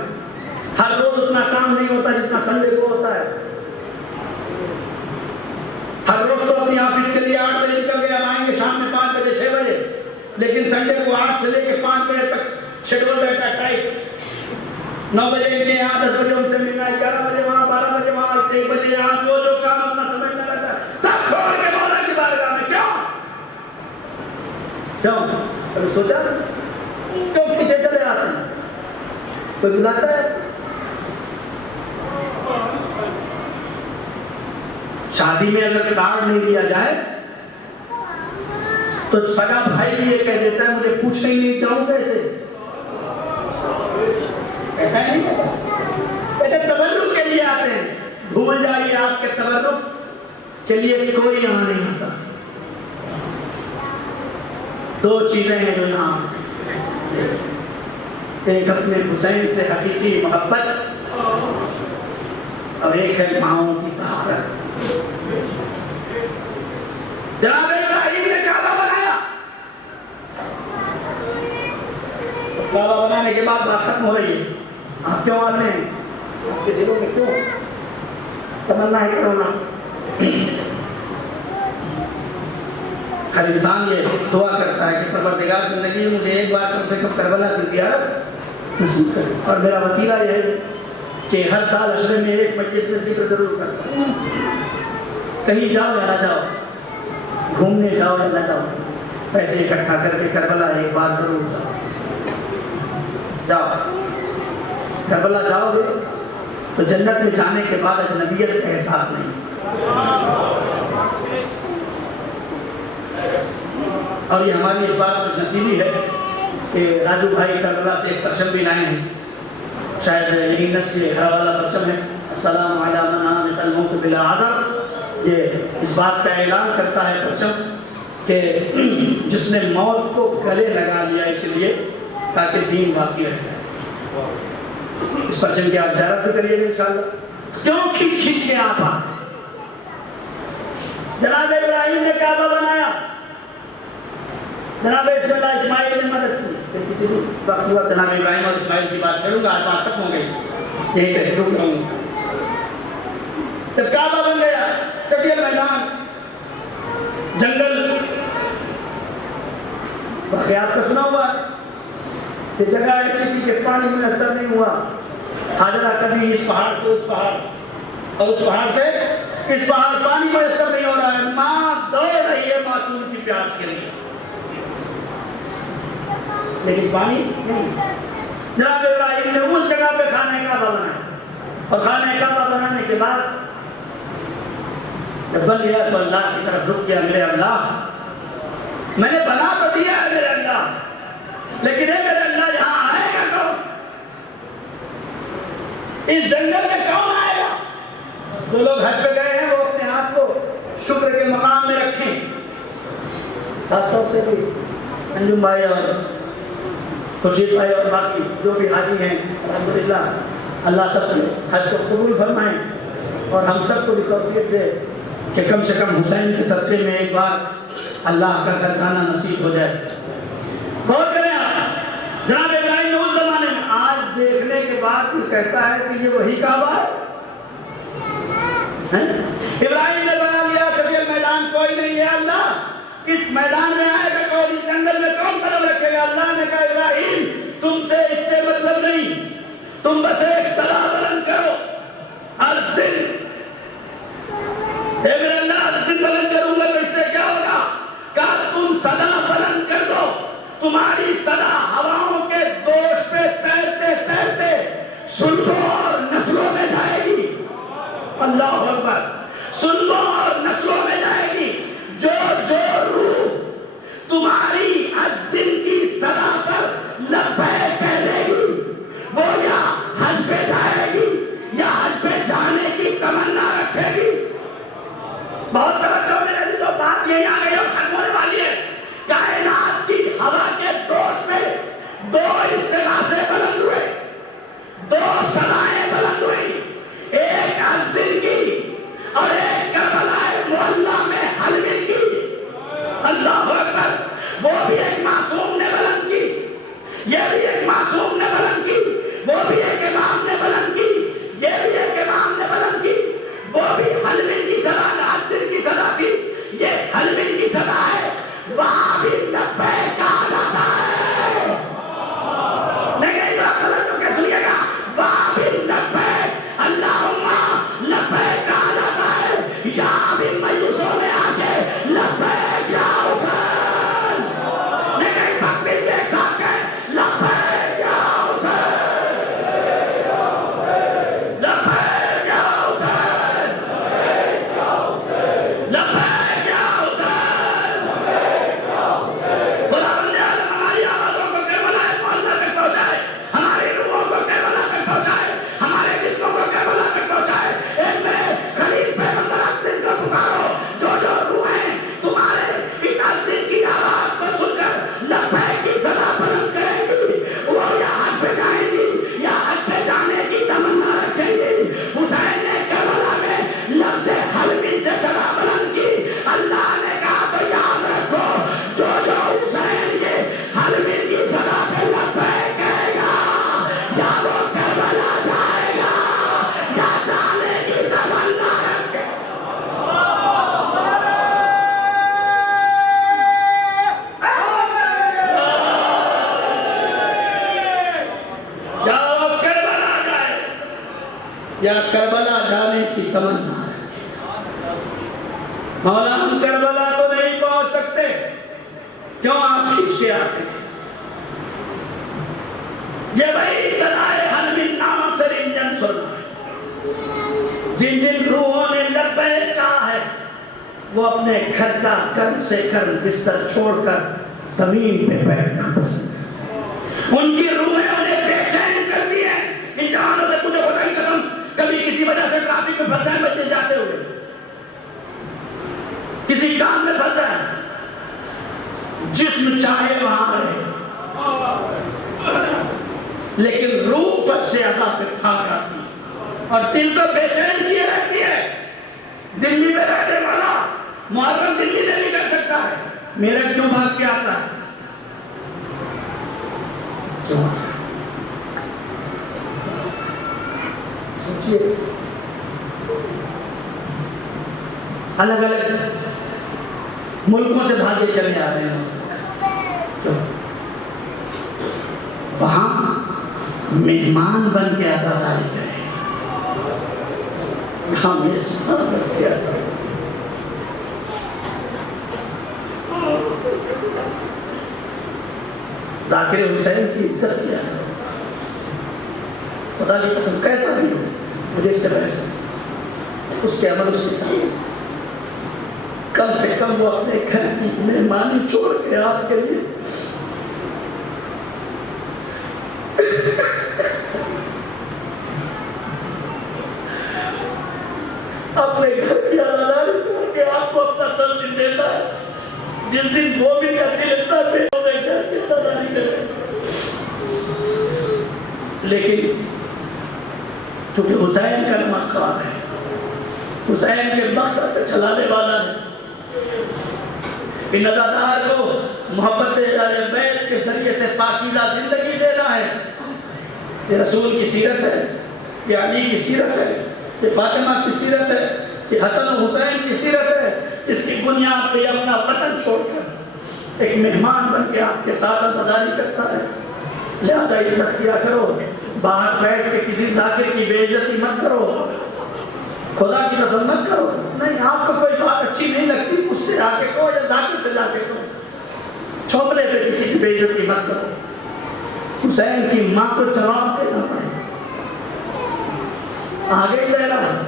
ہر روز اتنا کام نہیں ہوتا جتنا سنڈے کو ہوتا ہے. ہر روز تو اپنی آفس کے لیے 8 بجے نکل گئے, اب آئیں گے شام میں 5 بجے 6 بجے, لیکن سنڈے کو 8 سے لے کے 5 بجے تک شیڈول رہتا ہے ٹائٹ. 9 بجے ان کے یہاں, 10 بجے ان سے ملنا ہے, 11 بجے وہاں, 12 بجے وہاں, 1 بجے یہاں, جو کام اپنا سمجھنا رہتا ہے سب چھوڑ کے مولا کی بارگاہ میں. کیوں کبھی سوچا کیوں پیچھے چلے آتے ہیں؟ کوئی بلاتا ہے؟ شادی میں اگر کارڈ نہیں دیا جائے تو سگا بھائی بھی یہ کہہ دیتا ہے مجھے پوچھنا ہی نہیں چاہوں کیسے. کہتا ہے نہیں, کہتے تبرک کے لیے آتے ہیں. بھول جائیے آپ کے تبرک کے لیے کوئی یہاں نہیں آتا. 2 چیزیں ہیں جو یہاں آتے ہیں. ایک اپنے حسین سے حقیقی محبت اور ایک ہے ماؤں کی طہارت. جناب ابراہیم نے کعبہ بنایا, کعبہ بنانے کے بعد بات ختم ہو رہی ہے. آپ کیوں آتے ہیں؟ آپ کے دلوں میں کیوں تمنا ہے کرنا؟ ہر انسان یہ دعا کرتا ہے کہ پروردگار زندگی میں مجھے ایک بار کم سے کم کربلا کی زیارت نصیب کرے. اور میرا وتیرہ یہ ہے کہ ہر سال عشرے میں ایک مجلس میں ذکر ضرور کرتا ہوں. کہیں جاؤ یا نہ جاؤ, گھومنے جاؤ یا نہ جاؤ, پیسے اکٹھا کر کے کربلا ایک بار ضرور جاؤ. کربلا جاؤ گے تو جنت میں جانے کے بعد اجنبیت کا احساس نہیں. اور یہ ہماری اس بات کی نصیبی ہے کہ راجو بھائی کربلا سے ایک پرچم بھی لائے ہیں، شاید یہی نسل گھر والا پرچم ہے، السلام علی من آمت الموت بلا عذر۔ یہ اس بات کا اعلان کرتا ہے پرچم کہ جس نے موت کو گلے لگا لیا اس لیے تاکہ دین باقی رہ جائے۔ اس پرچم کی آپ زیارت بھی کریے گا انشاءاللہ۔ کیوں کھینچ کھینچ کے آپ آ رہے؟ جناب ابراہیم نے کعبہ بنایا، جناب اسماعیل نے مدد کی، پھر کسی بھی وقت ہوا جناب ابراہیم اور اسماعیل کی بات چھڑوں گا، آج بات ختم ہو گئی، یہیں پہ رک رہا ہوں۔ جب کعبہ بن گیا، چٹیل میدان، جنگل، واقعات کا سنا ہوا ہے کہ جگہ ایسی تھی کہ پانی میسر نہیں ہوا، حاجرہ کبھی اس پہاڑ سے اس پہاڑ اور اس پہاڑ سے اس پہاڑ، پانی میسر نہیں ہو رہا ہے، ماں دوڑ رہی ہے معصوم کی پیاس کے لیے، لیکن پانی نہیں۔ جناب ابراہیم نے اس جگہ پہ خانہ کعبہ بنایا، اور خانہ کعبہ بنانے کے بعد جب بن گیا تو اللہ کی طرف رک گیا، میرے اللہ میں نے بنا تو دیا ہے میرے اللہ، لیکن اے میرے اللہ یہاں آئے گا کون؟ اس جنگل میں کون آئے گا؟ جو لوگ حج پہ گئے ہیں وہ اپنے آپ کو شکر کے مقام میں رکھیں، خاص طور سے بھی انجم بھائی اور خورشید بھائی اور باقی جو بھی حاجی ہیں، الحمدللہ اللہ سب کے حج کو قبول فرمائیں، اور ہم سب کو بھی توفیق دے کہ کم سے کم حسین کے صدقے میں ایک بار اللہ کا گھر کھانا نصیب ہو جائے۔ غور کریں آپ، جناب ابراہیم نے اس زمانے میں، آج دیکھنے کے بعد وہ کہتا ہے کہ یہ وہی کعبہ ہے۔ ابراہیم نے بنا لیا چٹیل میدان، کوئی نہیں ہے اللہ اس میدان میں آئے گا کوئی، جنگل میں کون قدم رکھے گا؟ اللہ نے کہا ابراہیم تم سے اس سے مطلب نہیں، تم بس ایک صدا بلند کرو، ارسل، اے میرے اللہ ارسل بلند کروں گا تو اس سے کیا ہوگا؟ کہا تم صدا بلند کر دو، تمہاری صدا ہواؤں کے دوش پہ تیرتے تیرتے سلبوں اور نسلوں میں جائے گی، اللہ اکبر، سلبوں اور نسلوں میں جائے گی، جو جو روح تمہاری عزم کی صدا پر لبیک کہہ دے گی وہ یا حج پہ جائے گی یا حج پہ جانے کی تمنا رکھے گی۔ بہت توجہ میرے عزیزو، بات یہی آ گئی اور ختم ہونے والی ہے۔ کائنات کی ہوا کے دوش میں دو استغاثے بلند ہوئے، دو صدائیں بلند ہوئی، ایک عزم کی اور ایک کربلا معلیٰ میں حلمل کی، اللہ اکبر، وہ بھی ایک معصوم نے بلند کی، یہ بھی ایک معصوم نے بلند کی، وہ بھی ایک امام نے بلند کی، یہ بھی ایک امام نے بلند کی، وہ بھی حلمل کی صدا، عزم کی صدا تھی، یہ حلمل کی صدا ہے، وہاں بھی لبیک کہا جاتا ہے، لیکن آپ بلند ہو کے سنیے گا، وہاں بھی لبیک اللہم لبیک کہا جاتا ہے، یہاں بھی میوسوں نے آ کے لبیک یا حسین، لیکن سب مل کے ایک ساتھ کہیں لبیک یا حسین، لبیک یا حسین، لبیک یا حسین، خدا بندے عالم ہماری آوازوں کو کربلا معلیٰ تک پہنچائے، ہماری روحوں کو کربلا تک پہنچائے، ہمارے جسموں کو کربلا تک پہنچائے۔ ایک میرے خلیل پیغمبر عزم کو پکارو، جو جو روحیں تمہارے اس عزم کی آواز کو سن کر لبیک کی صدا بلند کریں گی، وہ یا حج پہ جائیں گی یا حج پہ جانے کی تمنا رکھیں گی۔ حسین نے کربلا میں لفظ حلمل سے صدا بلند کی، اللہ نے کہا تو یاد رکھو جو جو حسین کے حلمل کی صدا پہ لبیک کہے گا یا وہ کربلا جائے گا یا جانے کی تمنا رکھے یا وہ کربلا جائے یا کربلا جانے کی تمنا رکھے۔ مولا ہم کربلا تو نہیں پہنچ سکتے، کیوں آپ کھینچ کے آتے ہیں؟ یہ وہی صدائے حلمل ناصر ینصرنا ہے، جن جن روحوں نے لبیک کہا ہے وہ اپنے گھر کا کرم سے کرم بستر چھوڑ کر زمین پہ بیٹھنا پسند کرتے ہیں۔ سے عذاب پہ بھاگ آتی اور دل کو بے چین کیے رہتی ہے. دلی میں رہنے والا محرم دلی میں نہیں کر سکتا ہے, میرٹھ کیوں بھاگ کے آتا ہے؟ کیوں؟ سوچئے, الگ الگ ملکوں سے بھاگے چلے آ رہے ہیں, وہاں مہمان بن کے عزاداری کریں, یہاں میزبان بن کے عزاداری. ذاکر حسین کی عزت کیا ہے, خدا کی قسم کیسا بھی ہو مجھے اس سے بحث ہے, اس کے عمل اس کے ساتھ کم سے کم وہ اپنے گھر کی مہمانی چھوڑ کے آپ کے لیے اپنے گھر کی عزاداری چھوڑ کے آپ کو اپنا تنظیم دیتا ہے. جس دن وہ بھی کا دل اتنا بے ہوتے گھر کی عزاداری کرے, لیکن چونکہ حسین کا نمکار ہے, حسین کے مقصد پہ چلانے والا ہے, ان عزادار کو محبت اہل بیت کے ذریعے سے پاکیزہ زندگی دینا ہے. یہ رسول کی سیرت ہے, یہ علی کی سیرت ہے, یہ فاطمہ کی سیرت ہے, یہ حسن و حسین کی سیرت ہے. اس کی بنیاد پہ اپنا وطن چھوڑ کر ایک مہمان بن کے آپ کے ساتھ عزاداری کرتا ہے. لہذا عزت کیا کرو, باہر بیٹھ کے کسی ذاکر کی بے عزتی مت کرو, خدا کی قسم مت کرو. نہیں, آپ کو کوئی بات اچھی نہیں لگتی, اس سے آ کے کہو یا ذاکر سے جا کے کہو, چھوپلے پہ کسی کی بے عزتی مت کرو. حسین کی ماں کو جواب دینا پڑے. آگے لے رہا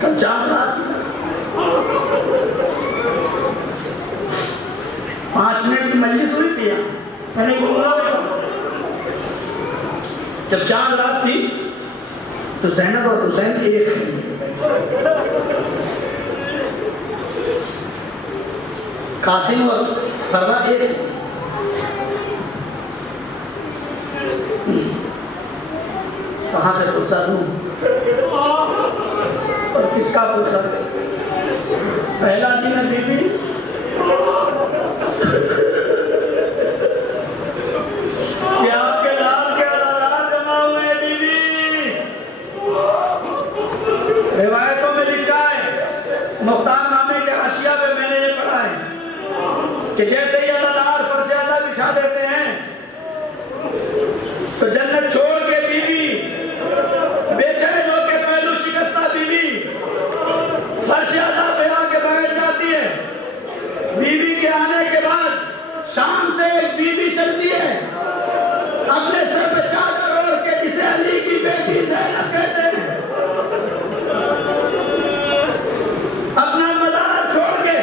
کل چاند رات 5 منٹ کی مجلس ہوئی تھی, میں نے بولا جب چاند رات تھی تو زینب اور حسین کی ایک قاسم اور فروا ایک, کہاں سے پرسہ دوں اور کس کا پرسہ دوں. پہلا دن ہے بی بی, کہ آپ کے لال کے عزادار جمع ہوئے بی بی. روایتوں میں لکھا ہے, مختار نامے کے حاشیہ پہ میں نے یہ پڑھا ہے کہ جیسے ہی عزادار فرش عزا بچھا دیتے ہیں تو جنت چھوڑ کے بی بی بے چین ہو کے پہلو شکستہ بی بی فرش عزا پہ آ کے بیٹھ جاتی ہے. بی بی کے آنے کے بعد شام سے ایک بی بی چلتی ہے اپنے سر پہ چادر اوڑھ کے, جسے علی کی بیٹی زینب کہتے ہیں, اپنا مزار چھوڑ کے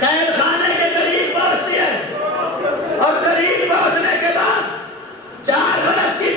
قید خانے کے قریب پہنچتی ہے, اور قریب پہنچنے کے بعد 4 برس کی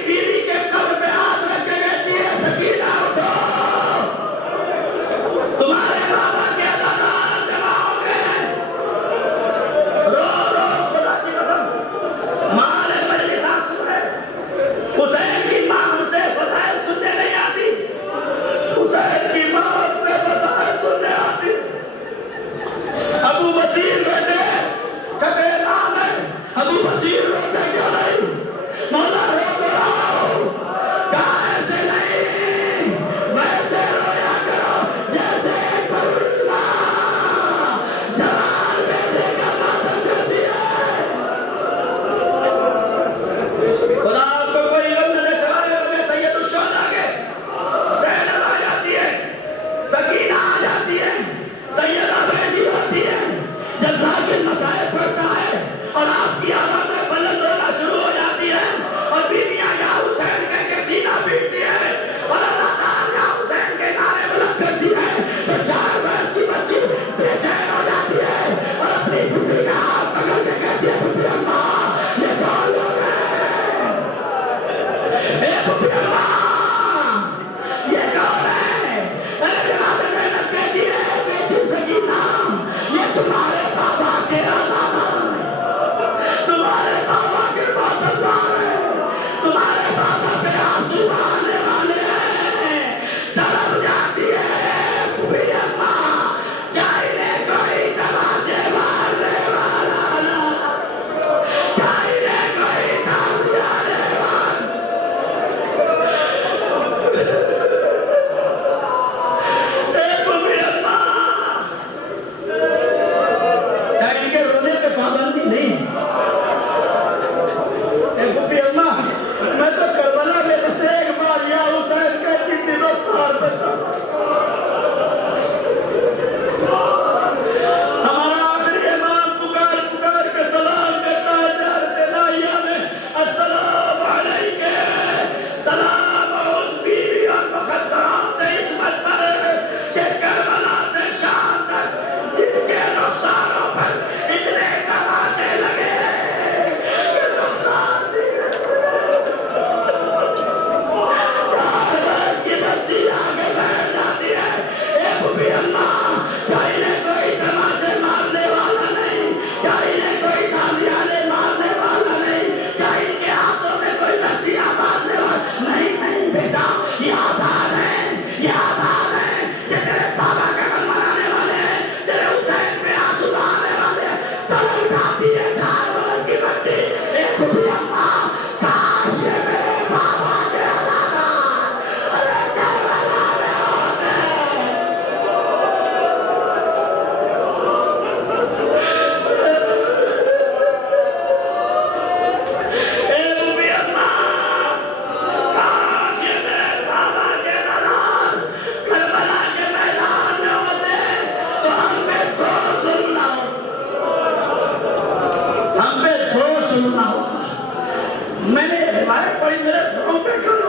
میں نے روایت پڑھی، میرے رونگٹے کھڑے